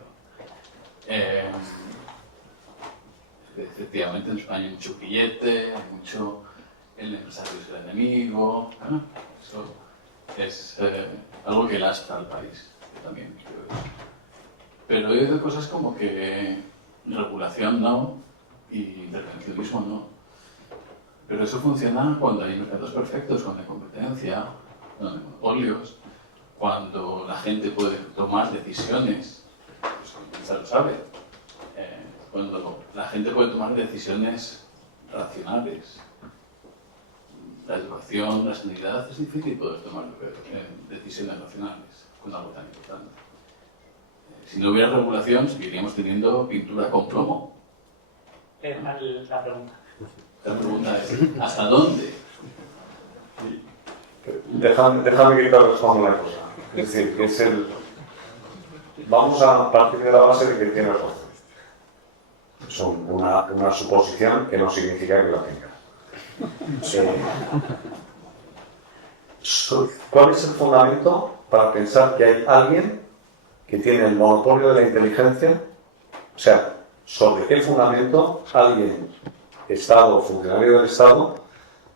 Efectivamente, en España hay mucho billete, hay mucho el empresario es el enemigo, ¿no? Eso es algo que lastra al país, también creo eso. Pero he oído cosas como que regulación no y intervencionismo no. Pero eso funciona cuando hay mercados perfectos, cuando hay competencia, cuando hay monopolios, cuando la gente puede tomar decisiones, pues se lo sabe, cuando la gente puede tomar decisiones racionales. La educación, la sanidad, es difícil poder tomar decisiones racionales con algo tan importante. Si no hubiera regulación, seguiríamos teniendo pintura con plomo. La pregunta. La pregunta es, ¿hasta dónde? Déjame que te responda una cosa. Es decir, que es el... Vamos a partir de la base de que tiene razón. Es una suposición que no significa que la tenga. ¿Cuál es el fundamento para pensar que hay alguien que tiene el monopolio de la inteligencia? O sea, ¿sobre qué fundamento alguien, Estado o funcionario del Estado,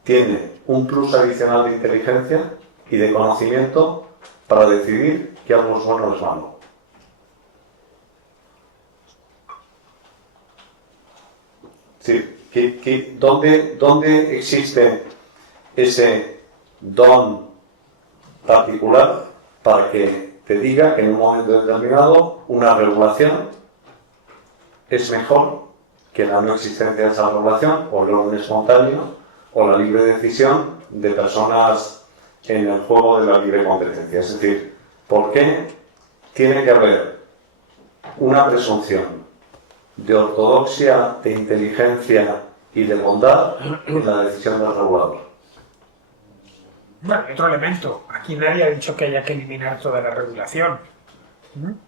tiene un plus adicional de inteligencia y de conocimiento para decidir que algo es bueno o es malo? Sí, ¿dónde existe ese don particular para que te diga que en un momento determinado una regulación es mejor que la no existencia de esa regulación, o el orden espontáneo, o la libre decisión de personas en el juego de la libre competencia? Es decir, ¿por qué tiene que haber una presunción de ortodoxia, de inteligencia y de bondad en la decisión del regulador? Bueno, y otro elemento. Aquí nadie ha dicho que haya que eliminar toda la regulación,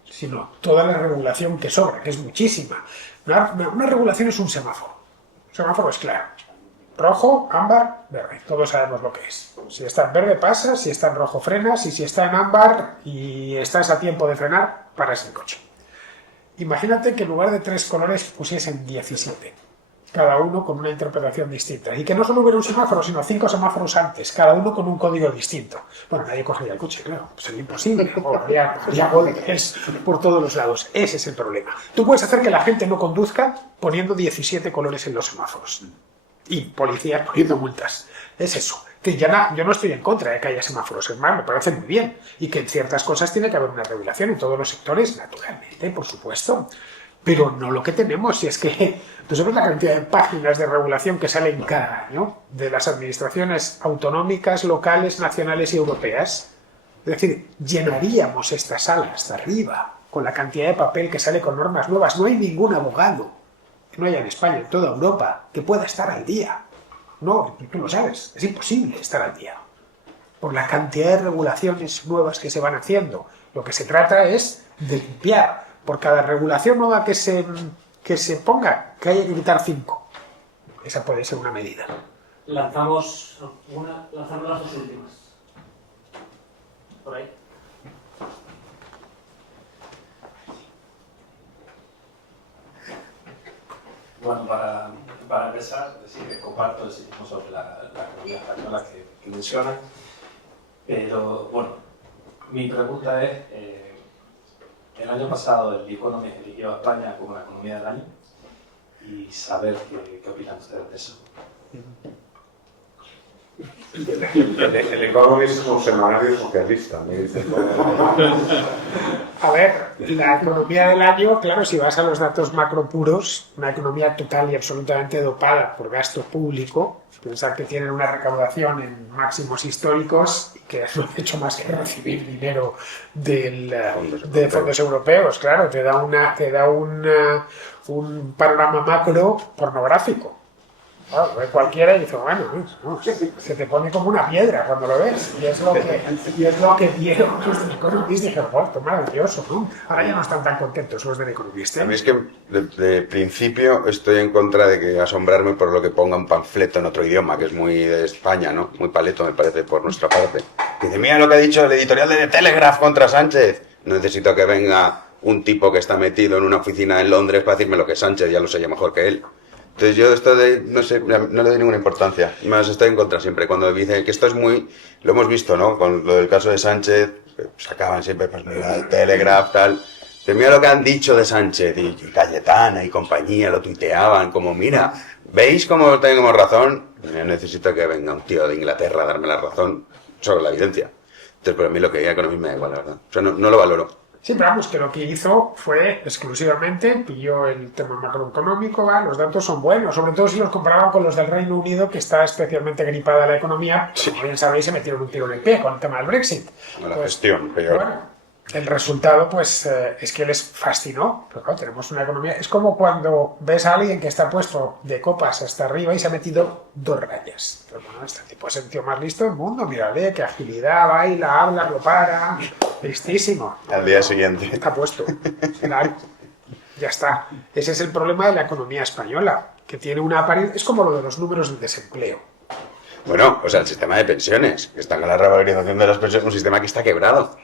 sino toda la regulación que sobra, que es muchísima. Una regulación es un semáforo. Un semáforo es claro. Rojo, ámbar, verde. Todos sabemos lo que es. Si está en verde pasas, si está en rojo frenas, y si está en ámbar y estás a tiempo de frenar, paras el coche. Imagínate que en lugar de 3 colores pusiesen 17, cada uno con una interpretación distinta. Y que no solo hubiera un semáforo, sino 5 semáforos antes, cada uno con un código distinto. Bueno, nadie cogería el coche, claro, sería imposible. O habría golpes por todos los lados. Ese es el problema. Tú puedes hacer que la gente no conduzca poniendo 17 colores en los semáforos. Y policías poniendo multas. Es eso. Que ya yo no estoy en contra de que haya semáforos, es más, me parece muy bien. Y que en ciertas cosas tiene que haber una regulación en todos los sectores, naturalmente, por supuesto. Pero no lo que tenemos, si es que tú sabes la cantidad de páginas de regulación que salen cada año de las administraciones autonómicas, locales, nacionales y europeas. Es decir, llenaríamos esta sala hasta arriba con la cantidad de papel que sale con normas nuevas. No hay ningún abogado que no haya en España, en toda Europa, que pueda estar al día. No, tú lo sabes, es imposible estar al día. Por la cantidad de regulaciones nuevas que se van haciendo. Lo que se trata es de limpiar. Por cada regulación nueva que se ponga, que haya que quitar 5. Esa puede ser una medida. Lanzamos las dos últimas. Por ahí. Bueno, para empezar, decir que comparto el cinismo sobre la economía española que menciona, pero bueno, mi pregunta es, el año pasado el Economist eligió a España como la economía del año y saber qué opinan ustedes de eso. El Economist es un semanario socialista, me dice. A ver, la economía del año, claro, si vas a los datos macro puros, una economía total y absolutamente dopada por gasto público, pensar que tienen una recaudación en máximos históricos y que no han hecho más que recibir dinero de fondos europeos, claro, te da un panorama macro pornográfico. Claro, ve cualquiera y dice, bueno, no, se te pone como una piedra cuando lo ves. Y es lo que vieron los del Economist y dijeron, oh, esto es maravilloso, ¿no? Ahora ya no están tan contentos los del Economist. A mí es que de principio estoy en contra de que asombrarme por lo que ponga un panfleto en otro idioma, que es muy de España, ¿no? Muy paleto, me parece, por nuestra parte. Dice, mira lo que ha dicho el editorial de The Telegraph contra Sánchez. No necesito que venga un tipo que está metido en una oficina en Londres para decirme lo que es Sánchez, ya lo sé yo mejor que él. Entonces yo esto de, no sé, no le doy ninguna importancia. Más estoy en contra siempre. Cuando dicen que esto es muy, lo hemos visto, ¿no? Con lo del caso de Sánchez, sacaban siempre, pues mira, el Telegraph, tal. Pero mira lo que han dicho de Sánchez, y Cayetana y compañía, lo tuiteaban, como mira, ¿veis cómo tenemos razón? Yo necesito que venga un tío de Inglaterra a darme la razón sobre la evidencia. Entonces, por mí lo que diga Economist me da igual, la verdad. O sea, no lo valoro. Sí, pero vamos, que lo que hizo fue exclusivamente, pilló el tema macroeconómico, los datos son buenos, sobre todo si los comparaban con los del Reino Unido, que está especialmente gripada la economía, sí. Como bien sabéis, se metieron un tiro en el pie con el tema del Brexit. La gestión, peor. Bueno, el resultado, pues, es que les fascinó. Pero claro, tenemos una economía... Es como cuando ves a alguien que está puesto de copas hasta arriba y se ha metido 2 rayas. Pero bueno, este tipo es el tío más listo del mundo. Mírale, qué agilidad, baila, habla, lo para... Listísimo. Al día siguiente. Está puesto. Claro. Ya está. Ese es el problema de la economía española, que tiene una apariencia... Es como lo de los números de desempleo. Bueno, o sea, el sistema de pensiones, que está con la revalorización de las pensiones, un sistema que está quebrado.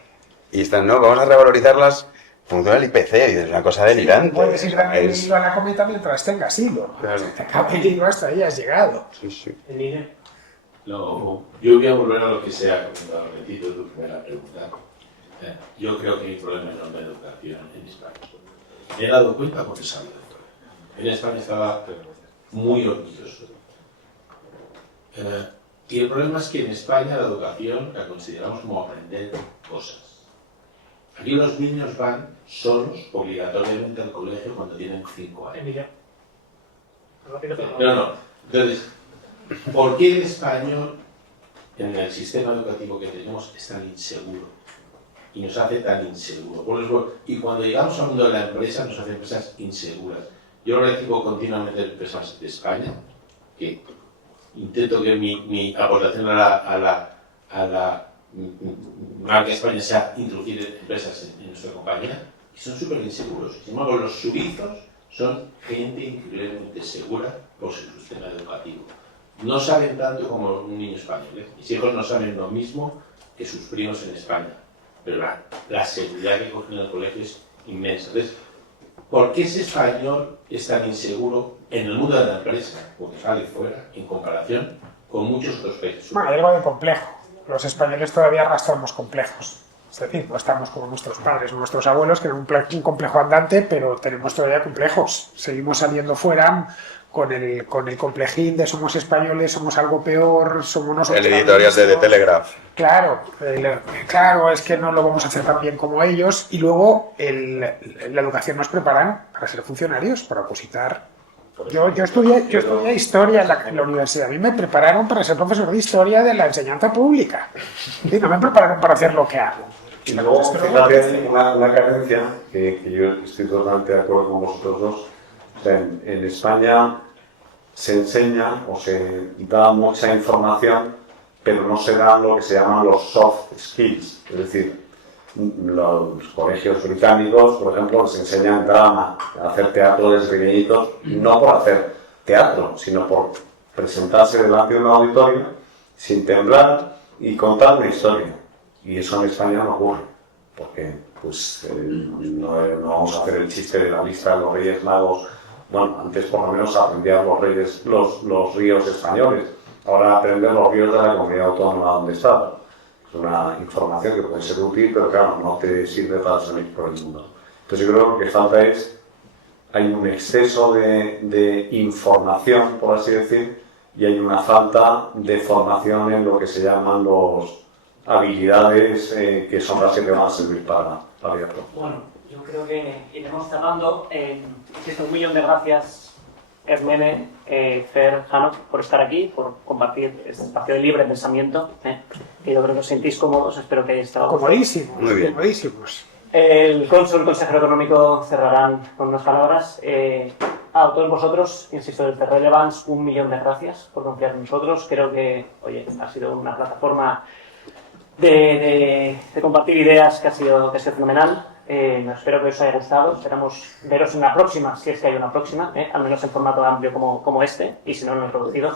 Y están, no, vamos a revalorizarlas, funciona el IPC, y es una cosa delirante. Sí, puedes ir dando el hilo a la cometa mientras tengas hilo. Claro. Te acaba el hilo hasta ahí has llegado. Sí, sí. Yo voy a volver a lo que se ha comentado, repetido tu primera pregunta. Yo creo que hay un problema enorme de educación en España. Me he dado cuenta porque salgo de todo. En España estaba muy orgulloso. Y el problema es que en España la educación la consideramos como aprender cosas. Aquí los niños van solos, obligatoriamente, al colegio cuando tienen 5 años. No. Entonces, ¿por qué el español, en el sistema educativo que tenemos, es tan inseguro? Y nos hace tan inseguros. Y cuando llegamos al mundo de la empresa, nos hace empresas inseguras. Yo recibo continuamente empresas de España, que intento que mi aportación a a la marca España sea introducir empresas en nuestra compañía y son súper inseguros. Sin embargo, los suizos son gente increíblemente segura por su sistema educativo. No saben tanto como un niño español, ¿eh? Mis hijos no saben lo mismo que sus primos en España, pero la seguridad que cogen en el colegio es inmensa. Entonces, ¿por qué ese español es tan inseguro en el mundo de la empresa, porque sale fuera, en comparación con muchos otros países? Bueno, hay algo de complejo. Los españoles todavía arrastramos complejos. Es decir, no estamos como nuestros padres o nuestros abuelos, que eran un complejo andante, pero tenemos todavía complejos. Seguimos saliendo fuera con el complejín de somos españoles, somos algo peor, somos nosotros. El editorial de The Telegraph. Claro, claro, es que no lo vamos a hacer tan bien como ellos. Y luego la educación nos preparan para ser funcionarios, para opositar. Yo estudié historia en la universidad. A mí me prepararon para ser profesor de historia de la enseñanza pública. Y no me prepararon para hacer lo que hago. Y luego, fíjate, una carencia que yo estoy totalmente de acuerdo con vosotros dos. O sea, en España se enseña o se da mucha información, pero no se dan lo que se llaman los soft skills. Es decir, los colegios británicos, por ejemplo, les enseñan drama, a hacer teatro desde pequeñitos, no por hacer teatro, sino por presentarse delante de un auditorio sin temblar y contar una historia. Y eso en España no ocurre, porque pues, no vamos a hacer el chiste de la lista de los Reyes Magos. Bueno, antes por lo menos aprendían los ríos españoles, ahora aprenden los ríos de la comunidad autónoma donde estaba. Es una información que puede ser útil, pero claro, no te sirve para salir por el mundo. Entonces yo creo que lo que falta hay un exceso de información, por así decir, y hay una falta de formación en lo que se llaman los habilidades que son las que te van a servir para la vida propia. Bueno, yo creo que iremos cerrando. Insisto, 1.000.000 de gracias, Hermene, Fer, Jano, por estar aquí, por compartir este espacio de libre pensamiento. Que yo creo que os sentís cómodos, espero que hayáis estado comodísimos. Muy bien. Comodísimos. El cónsul, el consejero económico cerrarán con unas palabras. A todos vosotros, insisto, desde Relevance, 1.000.000 de gracias por confiar en nosotros. Creo que, oye, ha sido una plataforma de compartir ideas que ha sido fenomenal. Espero que os haya gustado. Esperamos veros en la próxima, si es que hay una próxima, al menos en formato amplio como este, y si no, no reproducido.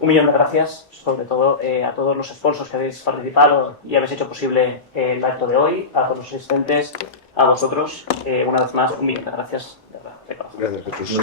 1.000.000 de gracias, sobre todo a todos los sponsors que habéis participado y habéis hecho posible el acto de hoy, a todos los asistentes, a vosotros, una vez más, 1.000.000 de gracias. De verdad, de corazón. Gracias, Jesús.